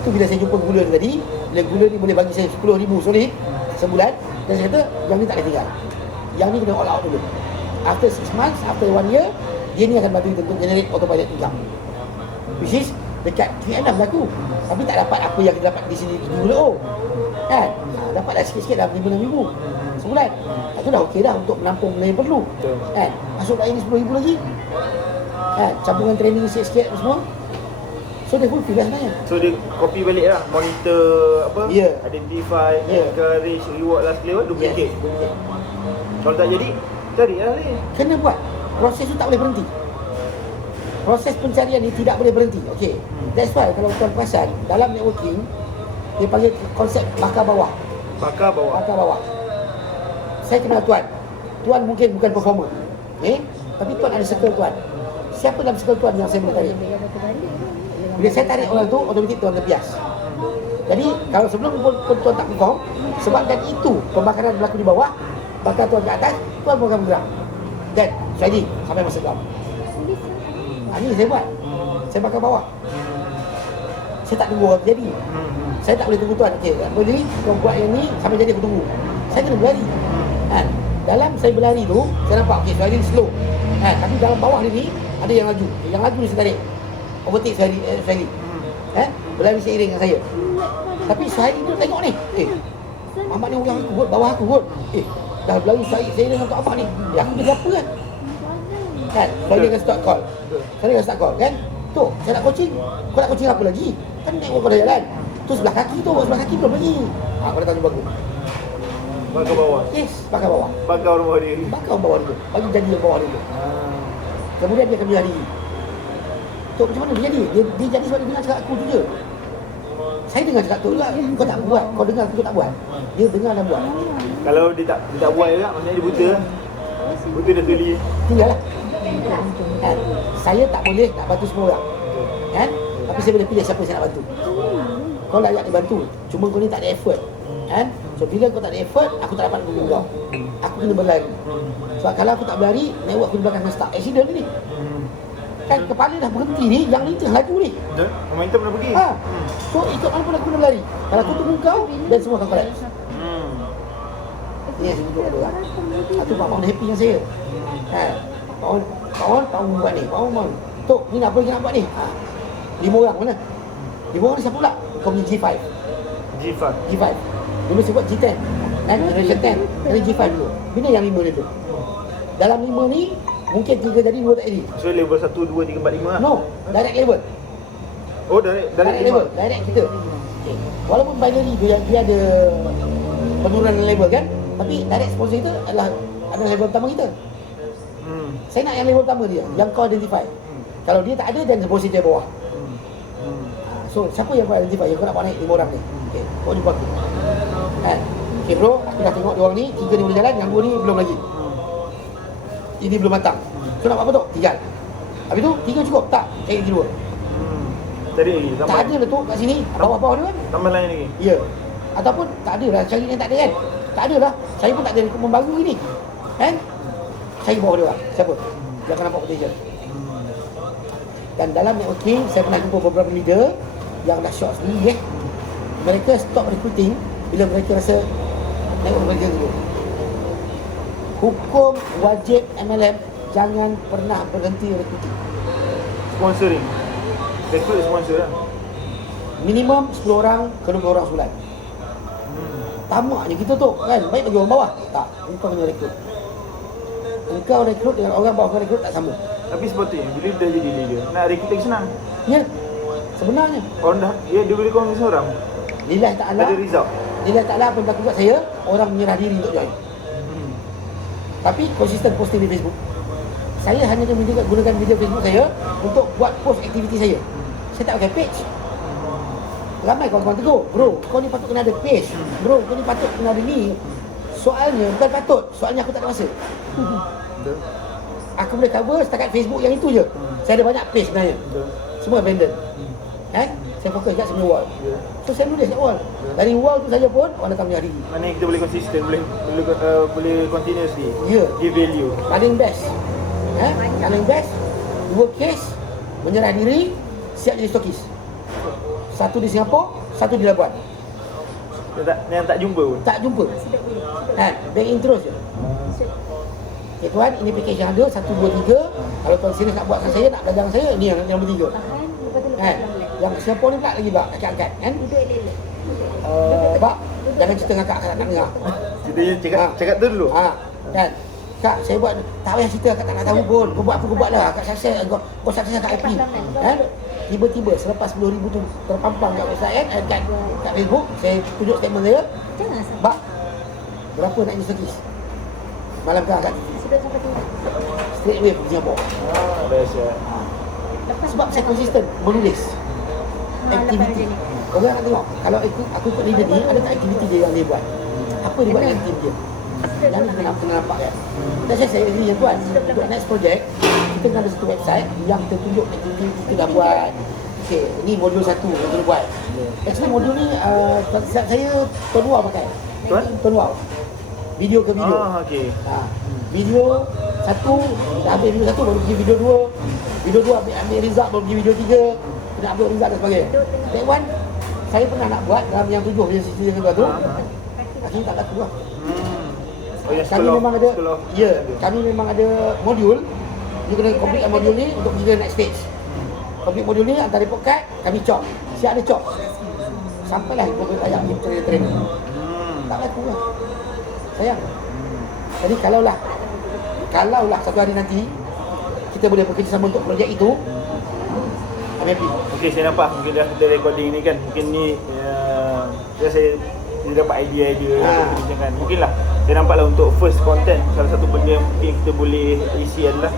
Itu bila saya jumpa gula tadi, bila gula ni boleh bagi saya 10,000 solid sebulan, dan saya kata yang ni tak boleh tinggal, yang ni kena all out dulu. After 6 months, after 1 year, dia ni akan bantu kita untuk generate autopilot income, which is dekat KL berlaku. Tapi tak dapat apa yang kita dapat di sini dulu kan? Dapatlah sikit-sikit dalam 5,000 sebulan. Itu dah okey dah untuk menampung benda yang perlu. Kan? Masuk kat ini 10,000 lagi. Kan? Campungan training sikit-sikit semua. So dia fulfill lah sebenarnya. So dia copy balik lah, monitor apa? Yeah. Identify, Yeah. encourage, reward last lewat duplicate. Yes. Kalau tak jadi, cari lah ni. Kena buat. Proses tu tak boleh berhenti. Proses pencarian ni tidak boleh berhenti. Okay. That's why kalau tuan perasan dalam networking dia panggil konsep bakar bawah. Bakar bawah. Bakar bawah. Saya kenal Tuan. Tuan mungkin bukan performer. Tapi Tuan ada circle Tuan. Siapa dalam circle Tuan yang saya boleh tarik? Bila saya tarik orang tu, automatik Tuan terbias. Jadi kalau sebelum pun Tuan tak perform, sebabkan itu pembakaran berlaku di bawah, bakar Tuan ke atas, Tuan pun akan bergerak. Dan jadi sampai masa gelap. Ini saya buat. Saya bakar bawah. Saya tak tunggu orang jadi. Saya tak boleh tunggu Tuan. Okey, boleh kau buat yang ni sampai jadi aku tunggu. Saya kena berlari. Kan? Dalam saya berlari tu, saya nampak okey, saya slow. Kan? Tapi dalam bawah ni ada yang laju. Yang laju ni saya tarik. Overtake saya. Berlari seiring dengan saya. Tapi saya tu tengok ni. Ahmad ni orang aku kot, bawah aku kot. Dah berlari seiring dengan Tok Ahmad ni. Aku jadi apa kan? Kan? Saya dia akan start call. Kan? Tu, saya nak coaching. Kau nak coaching apa lagi? Kan network kau dah jalan. Tu sebelah kaki belum lagi. Kau datang jumpa aku. Bakar bawah. Yes, bakar bawah. Bakar orang bawah diri. Bakar orang bawah dulu. Bagi jadi yang bawah dulu. Kemudian dia akan menjadi. Tu macam mana dia jadi? Dia jadi sebab dia dengar cakap aku tu je. Saya dengar cakap tu juga. Kau tak buat. Kau dengar aku tak buat. Dia dengar dan buat. Kalau dia tak buat juga, maksudnya dia buta. Buta dah tuli. Tinggal lah. Kan? Saya tak boleh nak bantu semua orang. Kan? Tapi saya boleh pilih siapa saya nak bantu. Kau layak dibantu. Cuma kau ni tak ada effort. Kan? So bila kau tak ada effort, aku tak dapat tunggu kau. Aku kena berlari. Sebab kalau aku tak berlari, network aku di belakang akan stuck. Accident ni. Kan kepala dah berhenti ni, yang ni tengah laju ni. Betul? Momentum dah pergi. So ikut mana pun aku kena berlari. Kalau aku tunggu kau, dan semua akan collapse. Ni yang saya tunjuk kat orang. Itu Pak Wan happy dengan saya. Pak Wan buat ni. Pak Wan mau. Tok, ni nak apa lagi nak buat ni? 5 orang mana? 5 orang ni siapa pula? Kau punya G5. G5. Dia mesti buat G10. Generation 10. Dari G5 dulu. Bina yang 5 dia tu. Dalam 5 ni, mungkin 3 jadi, 2 tak jadi. So level 1, 2, 3, 4, 5 lah? No, direct level. Oh, direct level. Direct kita. Okay. Walaupun binary dia ada penurunan level kan, tapi direct sponsor kita adalah level pertama kita. Saya nak yang level pertama dia, yang kau identify. Kalau dia tak ada, dan sponsor dia bawah. So, siapa yang kau identify yang kau nak buat naik 5 orang ni? Okay, kau jumpa aku. Okay bro, aku dah tengok 2 orang ni, 3 ni boleh jalan, yang 2 ni belum lagi. ini belum matang. So nak buat apa tu? Tinggal. Habis tu 3 cukup? Tak, cari lagi 2. Tadi lagi Tak tambah. ada lah tu kat sini, bawah-bawah tu kan. Tambah lain lagi. Ya. Ataupun tak ada lah, cari yang tak ada kan. Tak ada lah, saya pun tak ada rekrutmen baru ni kan. Cari bawah dia orang, siapa? Jangan nampak potential. Dan dalam networking, saya pernah jumpa beberapa leader yang dah short sendiri mereka stop recruiting bila mereka rasa network mereka dulu. Hukum wajib MLM, jangan pernah berhenti recruiting. Sponsoring. Rekrut sponsor lah. Minimum 10 orang ke 20 orang sebulan. Tamaknya kita tu kan, baik bagi orang bawah. Tak, engkau kena rekrut. Engkau rekrut dengan orang bawah kau rekrut tak sama. Tapi sepatutnya bila dah jadi leader, nak recruiting senang. Ya, sebenarnya Orang dah, dia boleh convince orang. lillahi ta'ala, Ada result. lillahi ta'ala apa yang berlaku kat saya, orang menyerah diri untuk join. Tapi konsisten posting di Facebook. Saya hanya gunakan media Facebook saya untuk buat post aktiviti saya. Saya tak pakai page. Ramai kawan-kawan tegur, bro, kau ni patut kena ada page. Bro, kau ni patut kena ada ni. Soalnya bukan patut, soalnya aku tak ada masa. Betul. Aku boleh cover setakat Facebook yang itu je. Saya ada banyak page sebenarnya. Betul. Semua abandon. Kan? Saya fokus kat sebenarnya wall. Ya. So saya nulis kat wall. Dari wall tu saja pun orang datang menyerah diri. Mana kita boleh konsisten, boleh continuously. Ya. Give value. Paling best. Paling best. 2 case, menyerah diri, siap jadi stokis. Satu di Singapura, satu di Labuan. Yang tak jumpa pun. Tak jumpa. Bank in terus je. Okay tuan, ini package yang ada, 1, 2, 3. Kalau tuan serius nak buat dengan saya, nak belajar dengan saya, ni yang bertiga. Tahan, lepas tu lepas Kan? dalam Yang Singapura ni pula lagi bak, angkat-angkat kan? duduk elok-elok. Bak, jangan cerita dengan kakak nak dengar. Kita cakap tu dulu. Kan? Kak, saya buat, tak payah cerita, kak tak nak tahu pun. Kau buat apa, kau buat lah. Kak sukses, kau sukses kat IP. Kan? Tiba-tiba selepas 10,000 tu terpampang kat website kan, kat Facebook, saya tunjuk statement saya. Jangan sampai. Bak, berapa nak jadi stokis? Malam ke kat TV. Sudah sampai tu. Straight away pergi Singapura. Dahsyat. Lepas Sebab saya konsisten menulis aktiviti. Orang nak tengok, kalau aku ikut leader ni, ada tak aktiviti dia yang dia buat? Apa dia buat dengan tim dia? Yang ni kena nampak kan? Dan saya agree yang tuan, untuk next project, kita kena ada satu website yang kita tunjuk aktiviti kita dah buat. Okay, ni modul 1 yang kita buat. Actually modul ni, saya Tuan Wow pakai. Tuan? Tuan Wow. Video ke video. Okey. Video 1, dah ambil video 1, baru pergi video 2. Video 2 ambil result, baru pergi video 3. Kena upload result dan sebagainya. That one, saya pernah nak buat dalam yang 7 yang sisi yang kedua tu. Akhirnya tak laku lah. Oh, yang Kami memang ada, sekolah. ya, kami memang ada modul. You kena complete modul ni untuk pergi ke next stage. Complete modul ni, antara report card, kami chop. Siap ada chop. Sampailah kita tayang kita training. Tak laku lah. Sayang. Jadi kalaulah satu hari nanti kita boleh bekerjasama untuk projek itu, I'm happy. Okey, saya nampak mungkin dah kita recording ni kan. Mungkin ni saya dapat idea-idea perbincangan. Mungkinlah saya nampaklah untuk first content, salah satu benda yang mungkin kita boleh isi adalah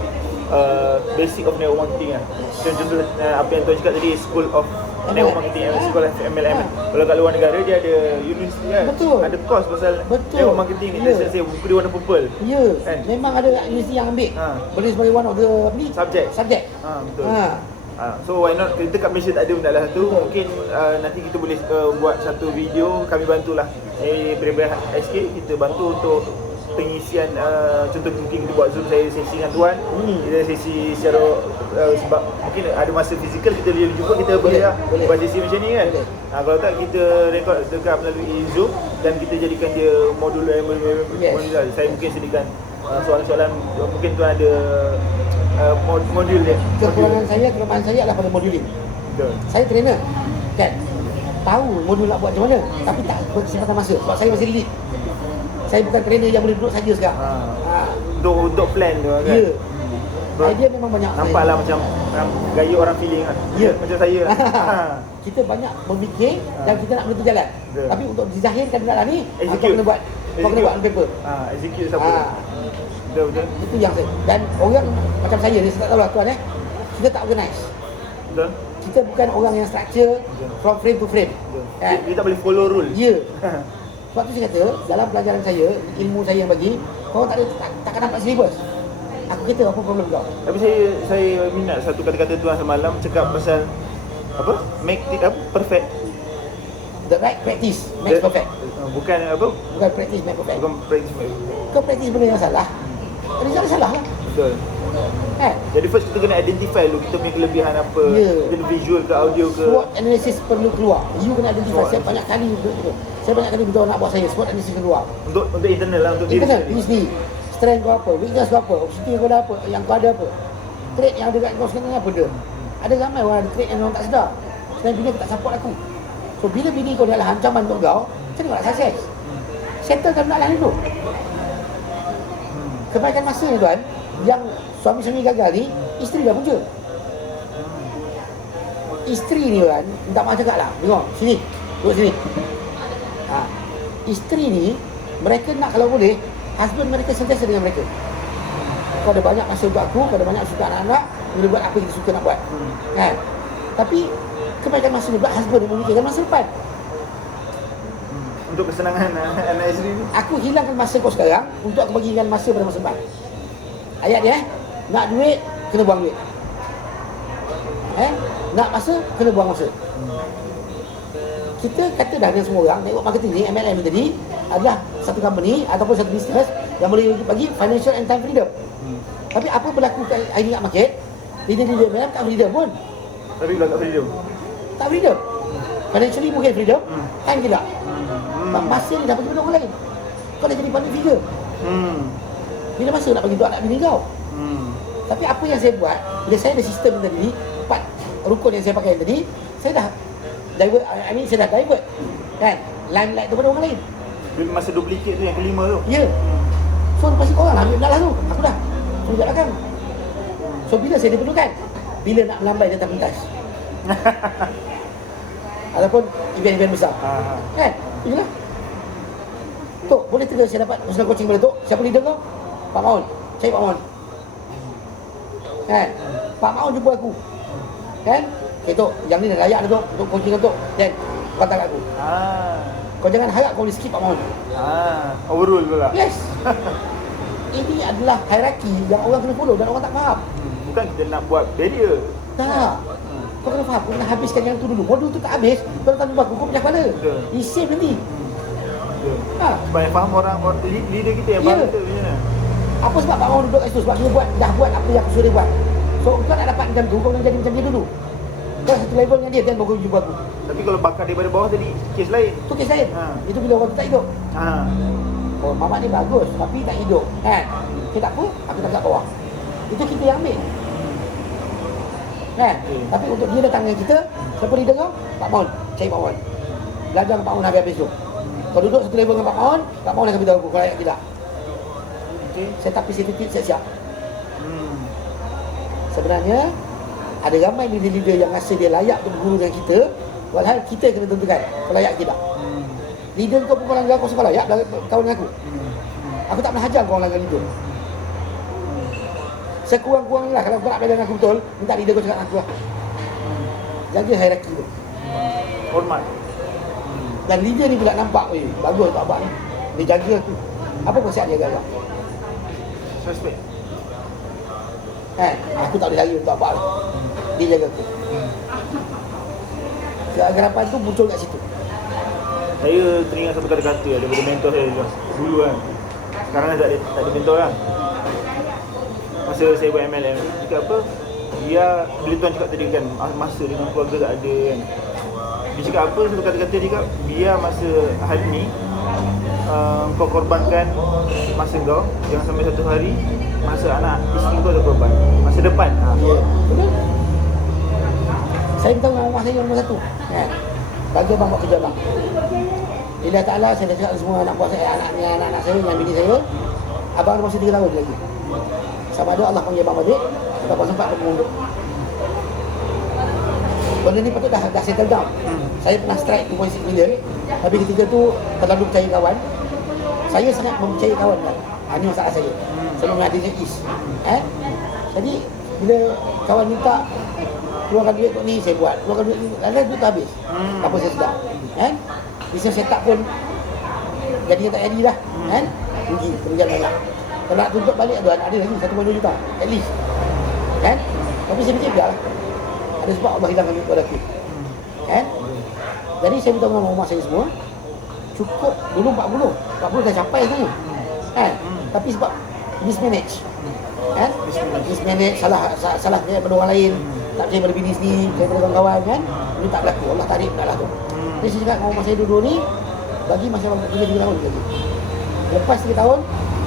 basic of network marketing lah. Contoh apa yang tuan cakap tadi, School of Network Marketing, sekolah MLM. Kalau kat luar negara dia ada universiti kan. Betul. Ada course pasal Betul. network marketing ni. Saya buku dia warna purple. Ya, Kan? memang ada universiti yang ambil. Boleh sebagai one of the Subject. Betul. So why not, kita kat Malaysia tak ada benda lah satu. Betul. Mungkin nanti kita boleh buat satu video, kami bantulah Peribad SK, kita bantu untuk pengisian. Contoh mungkin kita buat Zoom, saya sesi dengan tuan, kita sesi secara sebab mungkin ada masa fizikal kita boleh jumpa, kita boleh lah buat sesi macam ni kan. Kalau tak kita rekod dekat melalui Zoom dan kita jadikan dia modul modul. Saya mungkin sediakan soalan-soalan, mungkin tuan ada modul dia. Kelemahan saya adalah pada moduling. Betul. Saya trainer, kan? Tahu modul nak buat macam mana, tapi tak bersifatan masa. Sebab saya masih lead. Saya bukan trainer yang boleh duduk saja sekarang. Untuk plan tu kan. Ya. Idea memang banyak. Nampaklah macam gaya orang feeling kan. Ya. Macam saya lah. Kita banyak berfikir dan kita nak menentu jalan. Betul. Tapi untuk dizahirkan benda ni, kau Execute. kena buat. Kau kena buat on paper. Execute siapa. Betul. Itu yang saya. Dan orang macam saya ni, saya tak tahu lah tuan kita tak organize. Betul. Kita bukan orang yang structure from frame to frame. Kan? Kita tak boleh follow rule. Ya. Sebab tu saya kata, dalam pelajaran saya, ilmu saya yang bagi, kau tak akan dapat syllabus. Aku kata apa problem kau? Tapi saya minat satu kata-kata tuan semalam cakap pasal apa? Make it apa? Perfect. The right practice makes perfect. Bukan apa? Bukan practice make perfect. Bukan practice make perfect. Kau practice benda yang salah, result dia salah lah. Betul. Kan? Jadi first kita kena identify dulu kita punya kelebihan apa. Ya. Kita visual ke audio ke. SWOT analysis perlu keluar. You kena identify. SWOT. Saya banyak kali beritahu anak buat saya SWOT analysis keluar. Untuk internal lah, untuk diri Internal, sendiri. diri sendiri. Strength kau apa, weakness kau apa, opportunity kau ada apa, yang kau ada apa. Trait yang ada kat kau sekarang ni apa dia? Ada ramai orang ada trait yang orang tak sedar. Selain bini aku tak support aku. So bila bini kau adalah ancaman untuk kau, macam mana nak sukses? Settlekan masalah ni tu. Kebanyakan masa ni tuan, yang suami-suami gagal ni, isteri dah punca. Isteri ni tuan, minta maaf cakap lah. Tengok, sini, duduk sini. Ha. Isteri ni, mereka nak kalau boleh, husband mereka sentiasa dengan mereka. Kau ada banyak masa untuk aku, kau ada banyak masa untuk anak-anak, boleh buat apa yang kita suka nak buat. Kan? Tapi, kebanyakan masa ni buat husband yang memikirkan masa depan. Untuk kesenangan anak isteri ni. Aku hilangkan masa kau sekarang untuk aku bagikan masa pada masa depan. Ayat dia, nak duit, kena buang duit. Nak masa, kena buang masa. Kita kata dah dengan semua orang, network marketing ni, MLM tadi adalah satu company ataupun satu bisnes yang boleh bagi financial and time freedom. Tapi apa berlaku hari ni kat market, leader-leader MLM tak freedom pun. Tapi pula tak freedom. Tak freedom. Financially mungkin freedom, time tidak. Masa ni dah bagi benda orang lain. Kau dah jadi public figure. Bila masa nak bagi untuk anak bini kau? Tapi apa yang saya buat, bila saya ada sistem tadi, 4 rukun yang saya pakai tadi, saya dah divert, saya dah divert kan, limelight daripada orang lain. Bila masa duplicate tu yang kelima tu. Ya. So lepas tu orang lah ambil belah tu. Aku dah tunggu kat belakang. So bila saya diperlukan, bila nak melambai dia tak pentas. Ataupun event-event besar. Kan? Itulah. Tok, boleh tidak saya dapat personal coaching pada Tok? Siapa leader kau? Pak Maun. Cari Pak Maun. Kan? Pak Maun jumpa aku. Kan? Okay Tok, yang ni dah layak dah Tok untuk coaching kau Tok. Dan kontak aku. Kau jangan harap kau boleh skip Pak Maun. Overrule pula. Yes. Ini adalah hierarki yang orang kena follow dan orang tak faham. Bukan kita nak buat barrier. Tak. Kau kena faham, kau kena habiskan yang tu dulu. Modul tu tak habis, kau datang jumpa aku, kau pecah kepala. Betul. Ni save nanti. Betul. Supaya faham orang leader kita yang baru tu macam mana. Apa sebab Pak Mahu duduk kat situ? Sebab dia dah buat apa yang aku suruh dia buat. So kau nak dapat macam tu, kau kena jadi macam dia dulu. Kau satu level dengan dia, dan baru jumpa aku. Tapi kalau bakar daripada bawah tadi, kes lain. Tu kes lain. Itu bila orang tu tak hidup. Oh, mamak ni bagus, tapi tak hidup. Kan? Okay, tak apa, aku tak kat bawah. Itu kita yang ambil. Kan? Tapi untuk dia datang dengan kita, siapa leader kau? Pak Maun. Cari Pak Maun. Belajar dengan Pak Maun habis-habis tu. Kau duduk satu level dengan Pak Maun akan beritahu aku kau layak tidak. Saya tapi saya titip siap-siap. Sebenarnya ada ramai leader-leader yang rasa dia layak untuk berguru dengan kita, walhal kita kena tentukan kau layak ke tidak. Leader kau pun kau langgar, kau suka layak kawan dengan aku. Aku tak pernah hajar kau langgar leader. Sekurang-kurangnya lah kalau kau nak belajar dengan aku betul, minta leader kau cakap dengan aku lah. Jaga hierarki tu. Hormat. Dan leader ni pula nampak, bagus Pak Abang ni. Dia jaga aku. Apa konsep dia jaga? Suspect. Aku tak boleh lari untuk Abang ni. Dia jaga aku. Kegerapan tu muncul kat situ. Saya teringat satu kata-kata daripada mentor saya dulu kan. Sekarang tak ada mentor lah. Masa saya buat MLM, dia cakap apa? Dia, bila tuan cakap tadi kan, masa dengan keluarga tak ada kan. Dia cakap apa, satu kata-kata dia cakap, biar masa hari ni kau korbankan masa kau, jangan sampai satu hari masa anak isteri kau dah korban. Masa depan. Betul? Saya minta dengan rumah saya nombor 1. Bagi abang buat kerja abang. Bila Ta'ala saya dah cakap semua anak buah saya, anak-anak saya, dengan bini saya, abang masih 3 tahun lagi. Sama ada Allah panggil abang balik, ataupun sempat aku mundur. Benda ni patut dah settle down. Saya pernah strike 2.6 million, tapi ketika tu terlalu percaya kawan. Saya sangat mempercayai kawan kan. Ini masalah saya. Saya menghadirkan East. Jadi bila kawan minta keluarkan duit untuk ni, saya buat. Keluarkan duit ni, lalu duit tu habis. Apa saya sedar. Bisnes setup pun jadinya tak jadi dah. Rugi, kerugian banyak. Kalau nak tuntut balik ada lagi 1.2 juta at least. Kan? Tapi saya fikir biarlah. Ada sebab Allah hilangkan duit kepada aku. Kan? Jadi saya minta tolong rumah saya semua. Cukup dulu 40 dah capai sebenarnya. Kan? Tapi sebab mismanage. Kan? Mismanage salah dia pada orang lain. Tak percaya pada bini sendiri, percaya pada kawan-kawan kan. Ini tak berlaku. Allah tarik pula lah tu. Jadi saya cakap dengan rumah saya dulu ni bagi masa 3 tahun lagi. Lepas 3 tahun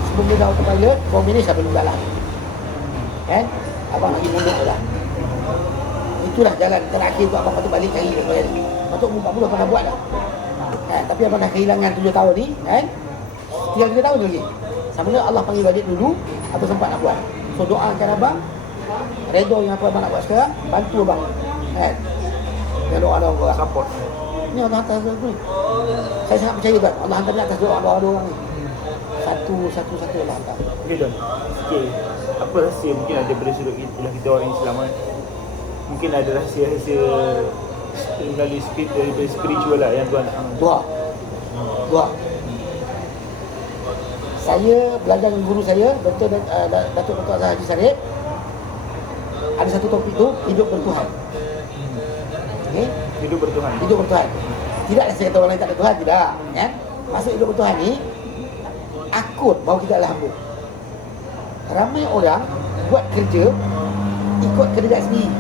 sebelum dia dah autopilot, kau manage dah belum jalan. Kan? Abang lagi mundur dah. Itulah jalan terakhir tu abang patut balik cari dia. Patut umur 40 abang dah buat dah. Kan? Tapi abang dah kehilangan 7 tahun ni, kan? Tinggal 3 tahun lagi. Sama ada Allah panggil balik dulu atau sempat nak buat. So doakan abang, redha yang apa abang nak buat sekarang, bantu abang. Kan? Dengan doa orang. Support. Ni Allah hantar aku ni. Saya sangat percaya tuan. Allah hantar ni atas doa orang ni. Satu Allah hantar. Okey tuan. Sikit. Apa rahsia mungkin ada daripada sudut kita orang Islam kan? Mungkin ada rahsia-rahsia melalui spiritual lah yang tuan Doa. Saya belajar dengan guru saya, Datuk Azhar Haji Sarip. Ada satu topik tu, hidup bertuhan. Okey? hidup bertuhan. Hidup bertuhan. Tidaklah saya kata orang lain tak ada Tuhan, tidak. Ya? Maksud hidup bertuhan ni, akut bahawa kita adalah hamba. Ramai orang buat kerja, ikut kerja sendiri.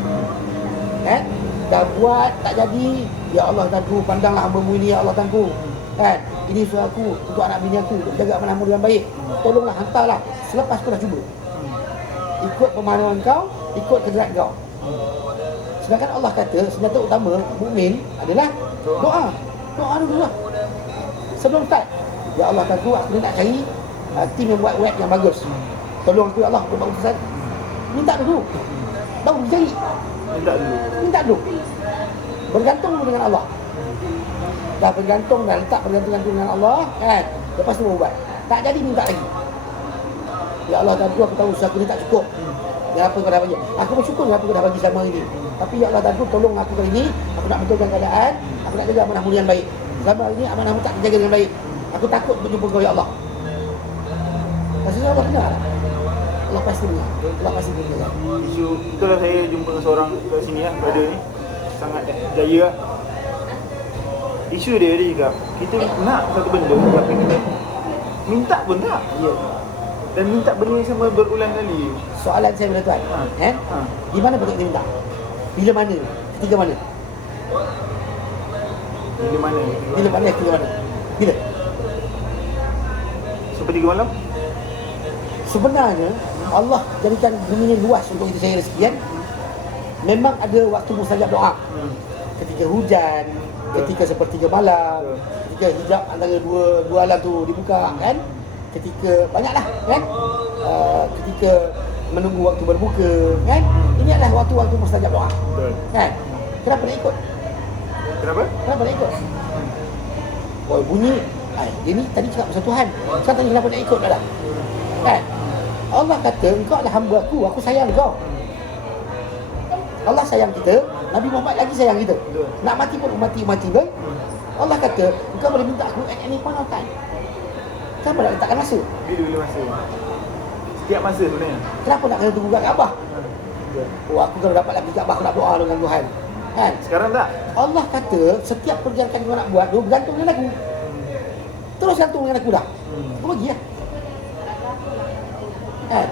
Kan? Dah buat, tak jadi, ya Allah Tuhanku, pandanglah hamba-Mu ini, ya Allah Tuhanku. Kan? Ini suruh aku, untuk anak bini aku, untuk jaga amanah-Mu dengan baik. Tolonglah, hantarlah. Selepas aku dah cuba. Ikut pemahaman kau, ikut kehendak kau. Sedangkan Allah kata senjata utama mukmin adalah doa. Doa dulu lah. Sebelum start, ya Allah Tuhanku, aku nak cari tim yang buat web yang bagus. Tolong aku ya Allah untuk buat urusan. Minta dulu. Baru cari. Minta dulu. Bergantung dulu dengan Allah. Dah bergantung, dah letak bergantung dengan Allah, kan? Lepas tu buat. Tak jadi minta lagi. Ya Allah Tuhanku, aku tahu usaha aku ni tak cukup. Dan apa kau dah bagi? Aku bersyukur dengan apa kau dah bagi selama ini. Tapi ya Allah Tuhanku, tolong aku kali ini. Aku nak betulkan keadaan. Aku nak jaga amanah-Mu yang baik. Selama ini amanah-Mu tak dijaga dengan baik. Aku takut untuk jumpa kau ya Allah. Rasanya Allah dengar. Allah pasti dengar. Allah pasti dengar. Isu itulah saya jumpa seorang kat sini lah, brother ni. Sangat jaya lah. Isu dia cakap, kita nak satu benda tapi kita minta pun tak. Ya. Dan minta benda yang sama berulang kali. Soalan saya bila tuan, kan? Di mana betul kita minta? Bila mana? Ketika mana? Bila mana? Bila mana? Ketika mana? Bila? Seperti malam? Sebenarnya Allah jadikan bumi ni luas untuk kita cari rezeki kan? Memang ada waktu mustajab doa. Ketika hujan, ketika sepertiga malam, ketika hijab antara dua alam tu dibuka kan? Ketika banyaklah kan? Ketika menunggu waktu berbuka kan? Ini adalah waktu-waktu mustajab doa. Betul. Kan? Kenapa nak ikut? Kenapa nak ikut? Oh bunyi dia ni tadi cakap pasal Tuhan. Sekarang tanya kenapa nak ikut dah. Kan? Allah kata engkau adalah hamba aku sayang kau. Allah sayang kita, Nabi Muhammad lagi sayang kita. Nak mati pun mati kan? Allah kata engkau boleh minta aku at any point of time. Kenapa nak letakkan masa? Bila masa? Setiap masa sebenarnya. Kenapa nak kena tunggu kat Kaabah? Oh aku kalau dapat lagi Kaabah aku nak doa dengan Tuhan. Kan? Sekarang tak? Allah kata setiap perjalanan kau nak buat tu bergantung dengan aku. Terus gantung dengan aku dah. Aku bagi lah. Kan?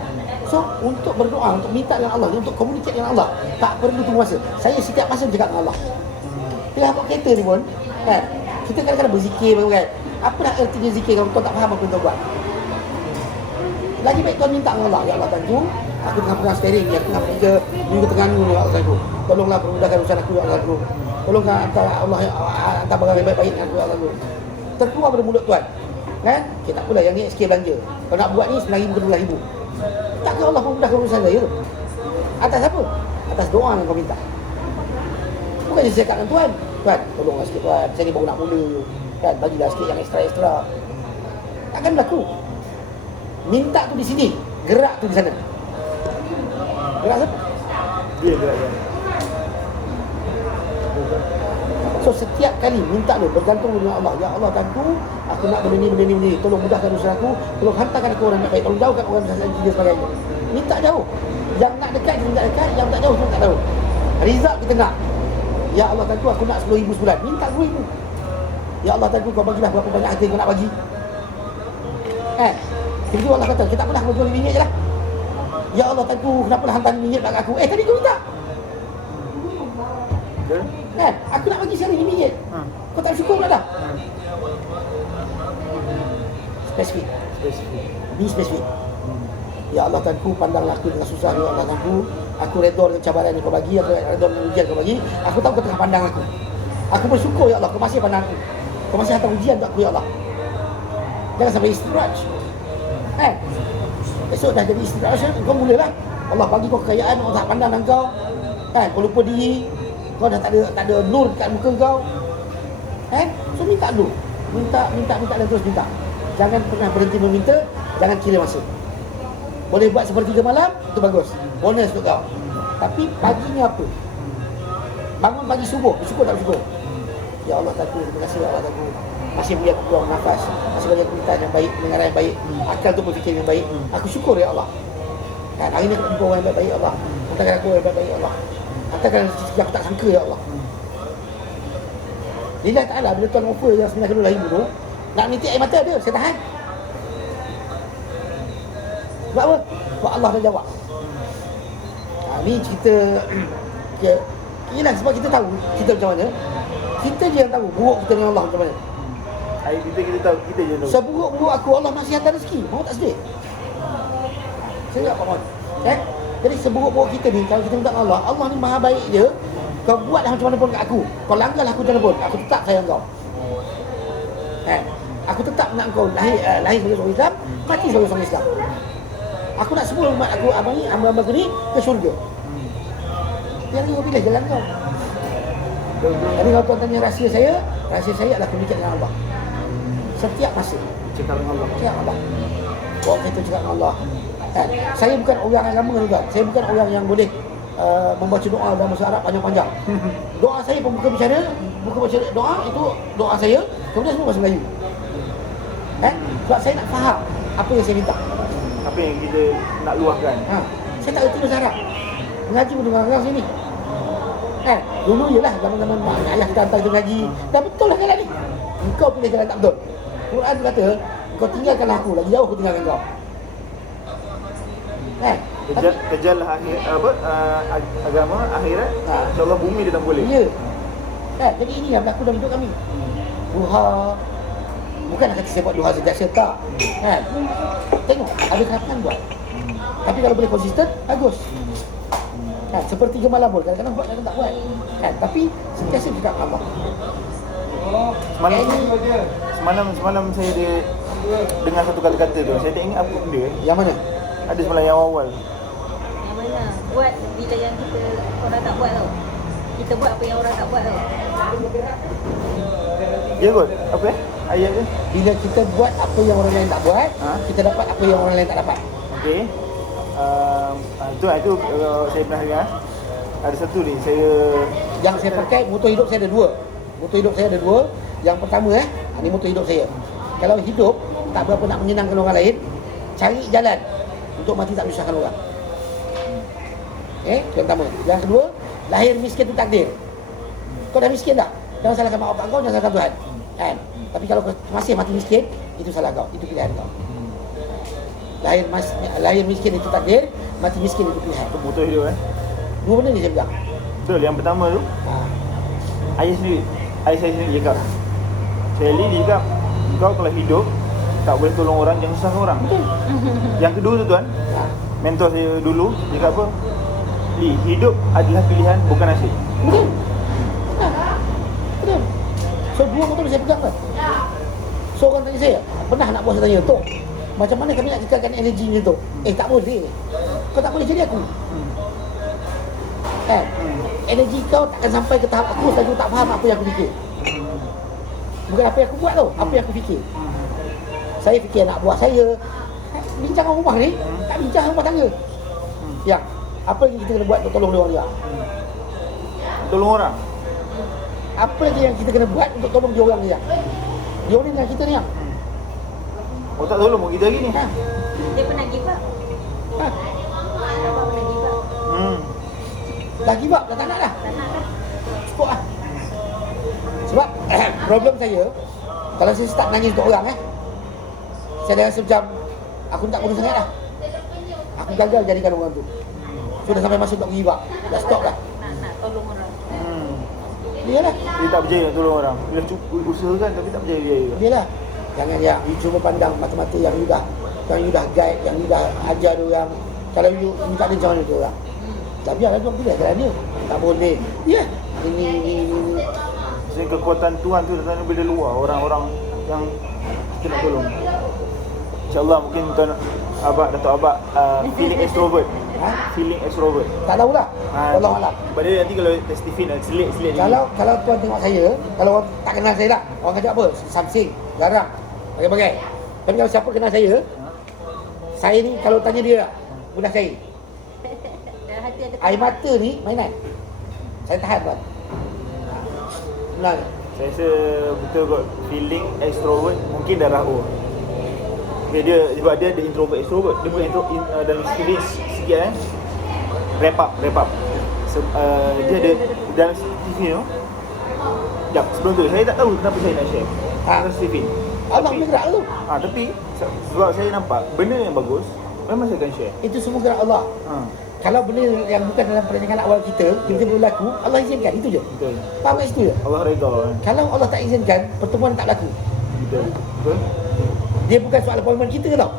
So untuk berdoa, untuk minta dengan Allah, untuk komunikasi dengan Allah, tak perlu tunggu masa. Saya setiap masa bercakap dengan Allah. Bila buat kereta ni pun, kan? Kita kadang-kadang berzikir baru kan. Apa nak ertinya zikir kalau tuan tak faham apa yang tuan buat? Lagi baik tuan minta dengan Allah. Ya Allah Tuhanku, aku tengah pegang steering, ya tengah kerja minggu Terengganu ya Allah Tuhanku. Tolonglah permudahkan urusan aku ya Allah Tuhanku. Tolonglah hantar Allah hantar barang yang baik-baik dengan aku ya Allah Tuhanku. Terkeluar dari mulut tuan. Kan? Okay, tak apalah yang ni sikit belanja. Kalau nak buat ni RM9,000 ke RM12,000. Takkan Allah memudahkan urusan saya tu? Atas apa? Atas doa yang kau minta. Bukan je saya cakap dengan Tuhan. Tuhan, tolonglah sikit Tuhan. Saya ni baru nak mula. Kan? Bagilah sikit yang ekstra-ekstra. Takkan berlaku. Minta tu di sini. Gerak tu di sana. Gerak siapa? Dia gerak. So So setiap kali minta dia bergantung dengan Allah. Ya Allah Tuhanku, aku nak benda ni, tolong mudahkan urusan aku, tolong hantarkan aku orang yang baik, tolong jauhkan orang yang dan sebagainya. Minta jauh. Yang nak dekat dia minta dekat, yang tak jauh dia tak tahu. Result kita nak. Ya Allah Tuhanku, aku nak 10,000 sebulan. Minta 10,000. Ya Allah Tuhanku, kau bagilah berapa banyak harta kau nak bagi. Tiba-tiba Allah kata, kita pernah bagi RM5 je lah. Ya Allah Tuhanku, kenapa lah hantar RM5 kat aku? Tadi kau minta. Aku nak bagi sekarang RM5. Kau tak syukur pula dah. Spesifik. Be spesifik. Ya Allah Tuhanku, pandanglah aku dengan susah. Ya Allah Tuhanku, aku redha dengan cabaran yang kau bagi, aku redha dengan ujian kau bagi. Aku tahu kau tengah pandang aku. Aku bersyukur ya Allah, kau masih pandang aku. Kau masih hantar ujian untuk aku ya Allah. Jangan sampai istidraj. Esok dah jadi istidraj, kau mulalah. Allah bagi kau kekayaan, orang tak pandang dengan kau. Kau lupa diri. Kau dah tak ada nur dekat muka kau. So minta dulu. Minta dan terus minta. Jangan pernah berhenti meminta, jangan kira masa. Boleh buat sepertiga malam, itu bagus. Bonus untuk kau. Tapi paginya apa? Bangun pagi subuh, bersyukur tak bersyukur? Ya Allah Tuhanku, terima kasih ya Allah Tuhanku. Masih bagi aku peluang nafas, masih bagi aku perintah yang baik, pendengaran yang baik, akal untuk berfikir yang baik. Aku syukur ya Allah. Hari ini aku jumpa orang yang baik-baik ya Allah. Hantarkan aku orang yang baik-baik ya Allah. Hantarkan rezeki aku tak sangka ya Allah. Lillahi ta'ala, bila Tuhan offer yang RM92,000 tu, nak menitik air mata dia, saya tahan. Sebab apa? Sebab Allah dah jawab. Ni cerita Yelah, sebab kita tahu kita macam mana. Kita je yang tahu buruk kita dengan Allah macam mana. Kita tahu, kita je tahu. Seburuk-buruk aku, Allah masih hantar rezeki. Mau tak sedih? Saya tak Pak Mon. Jadi seburuk-buruk kita ni, kalau kita minta dengan Allah, Allah ni maha baik je. Kau buatlah macam mana pun kat aku, kau langgarlah aku macam mana pun, aku tetap sayang kau. Aku tetap nak kau lahir sebagai seorang Islam, mati sebagai seorang Islam. Aku nak semua umat aku, hamba-hamba aku ni ke syurga. Yang ni kau pilih jalan kau. Jadi kalau tuan tanya rahsia saya adalah pemikiran dengan Allah. Setiap masa Cakap dengan Allah. cakap dengan Allah. Bawa kita cakap dengan Allah. Saya bukan orang agama tuan. Saya bukan orang yang boleh membaca doa dalam bahasa Arab panjang-panjang. Doa saya pembuka bicara, baca doa itu doa saya, kemudian semua bahasa Melayu. Sebab saya nak faham apa yang saya minta. Apa yang kita nak luahkan. Saya tak erti bahasa Arab. Mengaji pun dengan orang sini. Dulu je lah zaman-zaman mak ayah kita hantar kita mengaji. Dah betul lah jalan ni. Engkau pilih jalan tak betul. Quran tu kata, kau tinggalkanlah aku, lagi jauh aku tinggalkan kau. Kejarlah agama akhirat. InsyaAllah bumi dia tak boleh. Ya. Jadi ini yang berlaku dalam hidup kami. Duha. Bukan nak kata saya buat duha sejak tak. Tengok, ada kapan buat. Tapi kalau boleh konsisten, bagus. Seperti malam pun, kadang-kadang buat, kadang tak buat. Tapi sentiasa juga Allah. Semalam saya dengar satu kata-kata tu. Saya tak ingat apa benda. Yang mana? Ada semalam yang awal. Yang mana? Buat bila yang kita orang tak buat tau. Kita buat apa yang orang tak buat tau. Ya kot? Apa ayat dia? Bila kita buat apa yang orang lain tak buat, kita dapat apa yang orang lain tak dapat. Okey. Itu saya pernah dengar. Ada satu ni Yang saya pakai, moto hidup saya ada dua. Moto hidup saya ada dua. Yang pertama ni moto hidup saya. Kalau hidup tak berapa nak menyenangkan orang lain, cari jalan untuk mati tak menyusahkan orang. Yang pertama. Yang kedua, lahir miskin itu takdir. Kau dah miskin tak? Jangan salahkan mak bapak kau, jangan salahkan Tuhan. Tapi kalau kau masih mati miskin, itu salah kau, itu pilihan kau. Lahir miskin itu takdir, mati miskin itu pilihan. Itu moto hidup Dua benda ni saya pegang. Betul, yang pertama tu ayah saya sendiri cakap. Sally dia cakap, kau kalau hidup tak boleh tolong orang, jangan susahkan orang. Betul. Yang kedua tu tuan, mentor saya dulu dia cakap apa? Hidup adalah pilihan, bukan nasib. Betul. Betul. So dua motor saya pegang kan. So orang tanya saya, pernah nak buat saya tanya, Tok, macam mana kami nak kekalkan energi ni tu? Tak boleh. Kau tak boleh jadi aku. Energi kau takkan sampai ke tahap aku selagi tak faham apa yang aku fikir. Bukan apa yang aku buat tau, apa yang aku fikir. Saya fikir nak buat saya bincang dengan rumah ni, tak bincang rumah tangga. Yang apa lagi kita kena buat untuk tolong dia orang dia? Tolong orang. Apa lagi yang kita kena buat untuk tolong dia orang ni? Dia ni dengan kita ni yang. Oh tak tolong pun kita lagi ni. Ha. Dia pernah give up. Ha. Abang pernah give up. Dah give up, dah tak nak dah. Tak nak dah. Cukup lah. Sebab problem saya, kalau saya start nangis untuk orang saya dah rasa macam aku tak guna sangat dah. Aku gagal jadikan orang tu. So dah sampai masa untuk give up. Dah stop dah. Nak tolong orang. Dia lah. Dia tak berjaya nak tolong orang. Dia usahakan tapi tak berjaya. Dia lah. Jangan yang you cuma pandang mata-mata yang you dah guide, yang you dah ajar dia orang. Kalau you tak ada macam mana tu orang. Tak biarlah tu dia jalan dia. Tak boleh. Ya. Ini. Jadi kekuatan Tuhan tu datang daripada luar. Orang-orang yang kita nak tolong. InsyaAllah mungkin tuan Abang, Datuk Abang feeling extrovert. Feeling extrovert. Tak tahulah. Allah Allah. Sebab dia nanti kalau testifin selit-selit Kalau tuan tengok saya, kalau orang tak kenal saya dah, orang kata apa? Samsing, garang, bagai-bagai. Tapi kalau siapa kenal saya ni kalau tanya dia, mudah cair. Dalam hati ada Air mata ni mainan. Saya tahan tuan. Benar. Saya rasa betul kot. Feeling extrovert mungkin darah O. Okay, sebab dia ada introvert extrovert. Dia bukan dalam feeling sikit wrap up. Dia ada dalam TV tu. Sekejap, sebelum tu saya tak tahu kenapa saya nak share. Dalam Stephen. Allah punya gerak tu. Tapi sebab saya nampak benda yang bagus, memang saya akan share. Itu semua gerak Allah. Kalau benda yang bukan dalam perancangan awal kita, tiba-tiba berlaku, Allah izinkan, itu je. Betul. Faham kat situ je? Allah redha kan. Kalau Allah tak izinkan, pertemuan tak berlaku. Betul. Dia bukan soal appointment kita tau.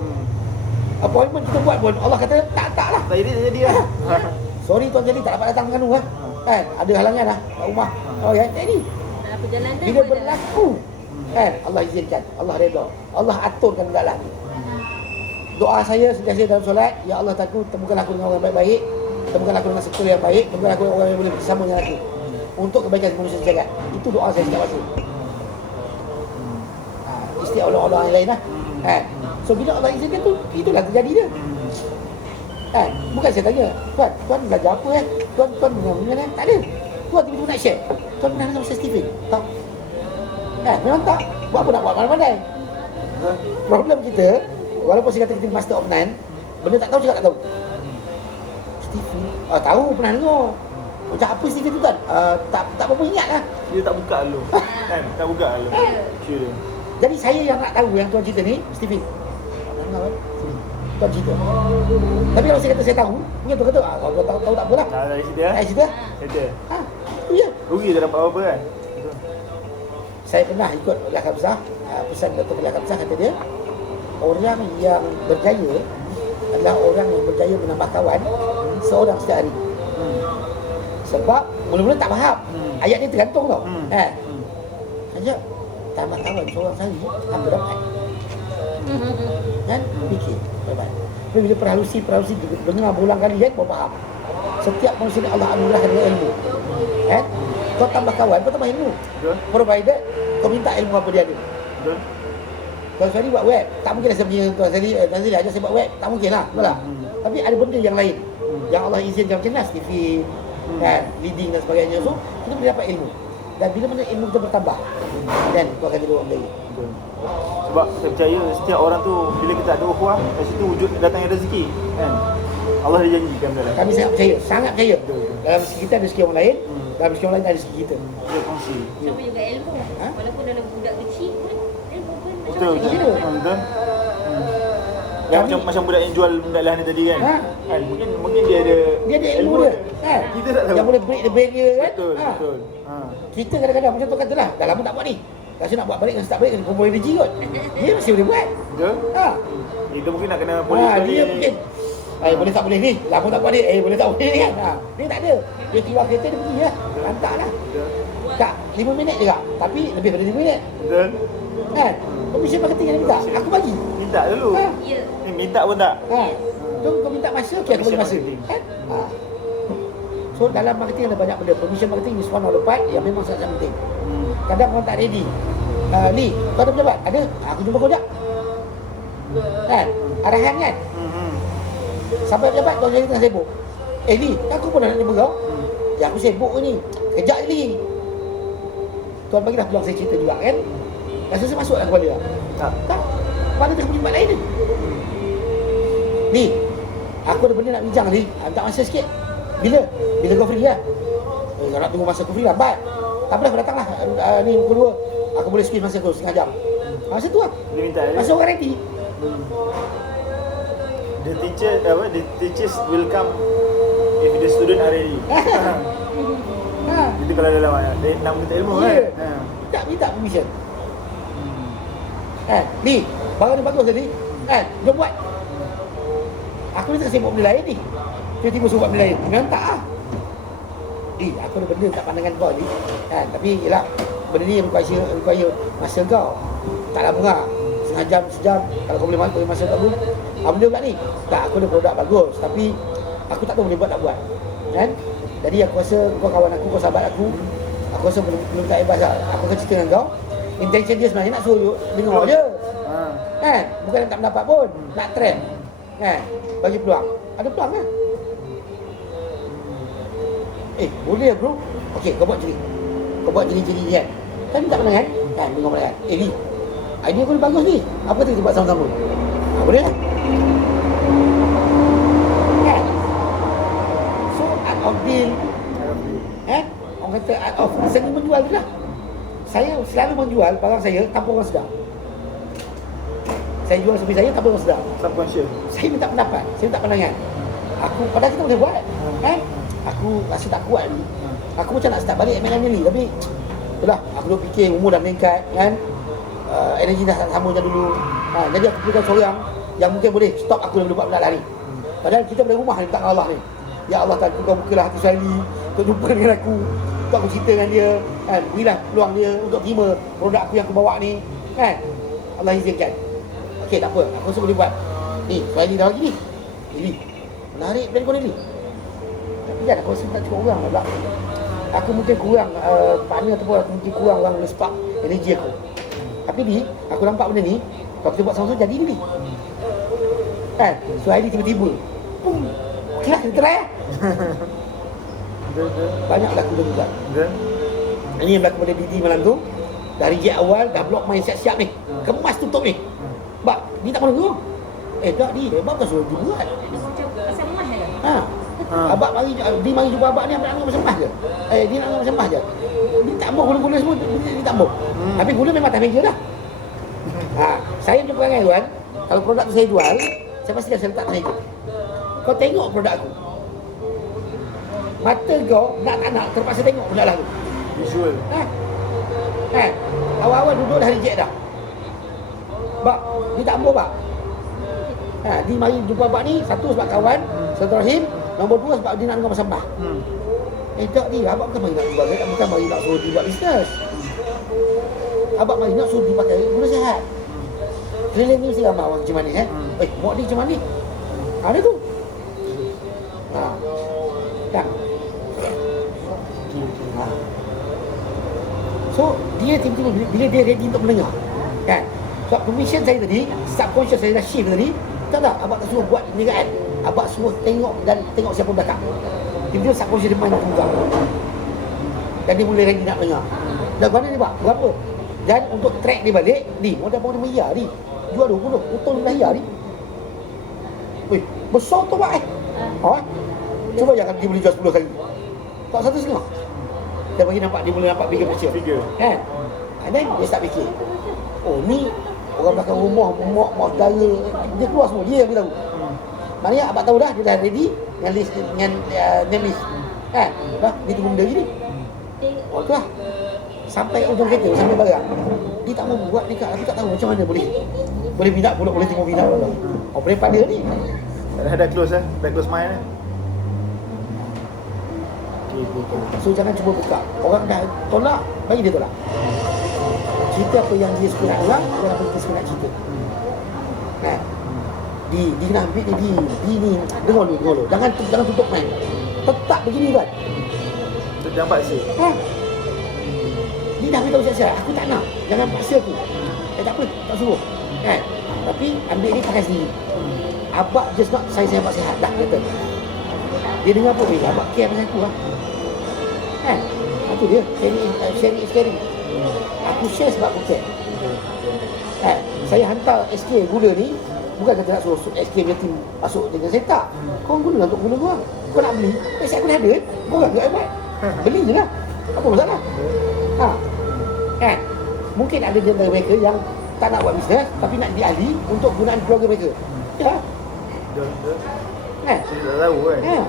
Appointment kita buat pun, Allah kata tak lah. Tak jadi lah. Sorry tuan jadi tak dapat datang dengan lu kan? Ada halangan lah kat rumah. Oh ya, jadi dalam perjalanan. bila berlaku kan, Allah izinkan, Allah redha, Allah aturkan jalan. Doa saya sentiasa dalam solat, ya Allah takut temukan aku dengan orang baik-baik, temukan aku dengan sektor yang baik, temukan aku dengan orang yang boleh bersama dengan aku untuk kebaikan manusia sekalian. Itu doa saya setiap masa. Istiak Allah yang lain lah. Kan? So bila Allah izinkan tu, itulah terjadi dia. Kan? Bukan saya tanya, Tuan belajar apa Tuan dengan tak ada. Tuan tiba-tiba nak share. Tuan pernah dengar Ustaz Stephen? Tak. Kan? Memang tak. Buat apa nak buat pandai-pandai. Problem kita, walaupun saya kata kita master of none, benda tak tahu cakap tak tahu. Stephen? Tahu, pernah dengar. Macam apa Stephen tu kan? Tak berapa ingat lah. Dia tak buka dulu. Kan? Tak buka dulu. Sure. Jadi saya yang nak tahu yang tuan cerita ni, Stephen. Tuan cerita. Tapi kalau saya kata saya tahu, mungkin tuan kata, kalau tuan tahu tak apalah. Dari cerita Cerita? Cerita. Itu je. Rugi tak dapat apa-apa kan? Saya pernah ikut belakang besar, pesan Datuk belakang besar kata dia, orang yang berjaya adalah orang yang berjaya menambah kawan seorang setiap hari. Sebab mula-mula tak faham. Ayat ni tergantung tau. Saja tambah kawan seorang sehari, apa dapat? Kan? Fikir. Baik-baik. Tapi bila perhalusi dengar berulang kali kan, kau faham. Setiap manusia ni Allah anugerahkan dengan ilmu. Kan? Kau tambah kawan, kau tambah ilmu. Provided kau minta ilmu apa dia ada. Betul. Tuan Sari buat web, tak mungkin saya punya Tuan Sari ajar saya buat web, tak mungkin lah, betul tak? Tapi ada benda yang lain yang Allah izinkan macam Nas TV, kan, leading dan sebagainya. So, kita boleh dapat ilmu. Dan bila mana ilmu kita bertambah, dan kau akan jadi orang baik. Betul. Sebab saya percaya setiap orang tu bila kita ada ukhuwah, kat situ wujud datangnya rezeki, kan? Allah dia janjikan dalam. Kami sangat percaya. Dalam rezeki kita ada rezeki orang lain, dalam rezeki orang lain ada rezeki kita. Dia kongsi. Sama juga ilmu. Walaupun dalam budak kecil pun ilmu pun Betul. Betul. Yang macam budak yang jual mendalah ni tadi kan? Kan mungkin dia ada ilmu dia. Kan? Kita tak tahu. Yang boleh break the barrier kan? Betul. Kita kadang-kadang macam tu katalah, dah lama tak buat ni. Rasa nak buat balik dan start balik kena kumpul energy kot. Dia masih boleh buat. Betul. Itu mungkin nak kena polis Dia mungkin boleh tak boleh ni. Lama tak buat ni. Boleh tak boleh ni kan. Dia tak ada. Dia keluar kereta dia pergi lah. Lantak lah. Tak, 5 minit je kak. Tapi lebih daripada 5 minit. Betul. Kan? Commission marketing yang dia minta. Aku bagi. Minta dulu. Ya. Ni minta pun tak. Kau minta masa, okey aku bagi masa. Kan? So dalam marketing ada banyak benda. Commission marketing is one of the part yang memang sangat penting. Kadang orang tak ready. Lee, kau ada pejabat? Ada? Aku jumpa kau sekejap. Kan? Arahan kan? Sampai pejabat kau jadi tengah sibuk. Lee, aku pun nak jumpa kau. Ya aku sibuk ni. Kejap Lee. Tuan bagilah peluang saya cerita juga kan. Rasa saya masuklah kepada dia. Tak. Mana tengah pergi tempat lain ni? Ni, aku ada benda nak bincang ni. Minta masa sikit. Bila kau free lah? Kau nak tunggu masa aku free lambat. Tak apa dah, kau datanglah. Ni pukul 2. Aku boleh squeeze masa kau setengah jam. Masa tu lah. Dia minta Masa orang ready. The teachers will come if the student are ready. Itu kalau dalam dia nak minta ilmu kan. Minta permission. Ni, barang ni bagus tadi. Jom buat. Aku ni tak sibuk benda lain ni. Tiba-tiba suruh buat benda lain. Memang tak lah. Aku ada benda tak pandangan kau ni. Tapi yelah, benda ni require masa kau. Tak lama lah. Setengah jam, sejam. Kalau kau boleh masa kau dulu. Benda pula ni. Tak, aku ada produk bagus. Tapi aku tak tahu boleh buat tak buat. Kan? Jadi aku rasa kau kawan aku, kau sahabat aku. Aku rasa belum tak hebat lah. Aku akan cerita dengan kau. Intention dia sebenarnya nak suruh dengar je. Kan? Bukan tak mendapat pun. Nak trend. Kan? Bagi peluang. Ada peluang kan? Boleh bro. Okey, kau buat jenis. Kau buat jenis-jenis ni kan. Kan minta pandangan? Kan, dengar pandangan. Ni, idea kau ni bagus ni. Apa tu kita buat sama-sama? Boleh kan? Kan? So, art of deal. Orang kata art of seni menjual je lah. Saya selalu menjual barang saya tanpa orang sedar. Saya jual seperti saya tanpa orang sedar. Subconscious. Saya minta pendapat, saya minta pandangan. Padahal kita boleh buat. Kan? Aku rasa tak kuat ni. Aku macam nak start balik MLM ni, tapi itulah, aku dah fikir umur dah meningkat kan. Energi dah tak sama macam dulu. Jadi aku pilihkan seorang yang mungkin boleh stop aku daripada buat benda lah ni. Padahal kita boleh rumah ni minta Allah ni. Ya Allah, tak kau bukalah hati Suhaili, kau jumpa dengan aku, kau aku cerita dengan dia kan. Berilah peluang dia untuk terima produk aku yang aku bawa ni kan. Allah izinkan. Okey, tak apa, aku rasa boleh buat. Ni, Suhaili dah bagi ni. Ini menarik brand kau ni. Tapi kan aku rasa tak cukup orang lah. Aku mungkin kurang partner ataupun aku mungkin kurang orang boleh spark energi aku. Tapi ni, aku nampak benda ni, kalau kita buat sama-sama jadi ni. Kan? Suhaili tiba-tiba. Okey lah, kita try lah. Banyak berlaku juga. Ini yang berlaku pada Didi malam tu. Dari jet awal, dah blok main siap-siap ni. Kemas tutup ni. Bak, ni tak mahu tu. Tak ni, abang kan suruh dibuat. Pasal emas je Ha. Abang mari, dia mari jumpa abang ni, abang nak macam emas je. Dia nak macam emas je. Dia tak mahu gula-gula semua, dia tak mahu. Tapi gula memang atas meja dah. Saya punya perangai tuan, kalau produk tu saya jual, saya pasti dah saya letak atas meja. Kau tengok produk aku. Mata kau nak tak nak terpaksa tengok produk lah tu. Visual. Awal-awal duduk dah reject dah. Bak, dia tak mahu bak. Dia mari jumpa abang ni, satu sebab kawan, silaturahim, nombor dua sebab dia nak dengar pasal bah. Tak ni, abang bukan mari nak jual, bukan mari nak suruh dia buat bisnes. Abang mari nak suruh dia pakai gula sihat. Keliling ni mesti ramai orang macam mana mak dia macam mana ni? Ada tu. Tak. So, dia tiba-tiba bila dia ready untuk mendengar. Kan? Sebab permission saya tadi, subconscious saya dah shift tadi. Tak, abang tak suruh buat perniagaan. Abang suruh tengok dan tengok siapa belakang. Tiba-tiba subconscious dia main nak tunggang. Dan dia mula ready nak dengar. Dan mana ni bang? Berapa? Dan untuk track dia balik, ni, modal bawah RM5 ni. Jual 20, untung RM15 ni. Weh, besar tu bang Cuba jangan dia boleh jual 10 kali. Tak 1.5. Dia bagi nampak, dia mula nampak bigger picture. Kan? And then dia start fikir. Ni orang belakang rumah, mak saudara, dia keluar semua, dia yang beritahu. Maknanya abang tahu dah, dia dah ready dengan list, dengan name list. Kan? Dah, dia tunggu benda gini. Tu lah. Sampai ujung kereta, sampai barang. Dia tak mahu buat dekat, aku tak tahu macam mana boleh minat pula, boleh tengok minat pula. Boleh pada ni. Dah close dah close mind So jangan cuba buka. Orang dah tolak, bagi dia tolak. Cerita apa yang dia suka nak orang, apa yang dia suka nak cerita. Kan? Dia kena ambil ni dengar dulu. Jangan tutup main. Tetap begini kan. Jangan paksa. Dia dah beritahu siap-siap, aku tak nak. Jangan paksa aku. Tak apa, tak suruh. Kan? Tapi ambil ni pakai sendiri. Abang just nak saya abang sihat. Dah kata. Dia dengar apa? Abang care pasal aku lah. Kan? Itu dia. Sharing is caring. Aku share sebab aku care. Saya hantar SK gula ni bukan kata nak suruh SK punya team masuk dengan saya, tak. Kau guna untuk guna kau. Kau nak beli, saya aku dah ada. Kau kan tak hebat. Beli je lah. Apa masalah? Kan? Mungkin ada di antara mereka yang tak nak buat bisnes tapi nak jadi ahli untuk gunaan keluarga mereka. Ya. Kan? Saya tak tahu kan. Ya.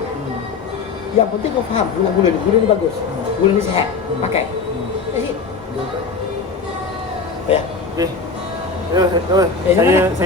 Yang penting kau faham gula ni. Gula ni bagus. Gula ni sihat. Pakai. That's it. Ya. Okey. Ya, saya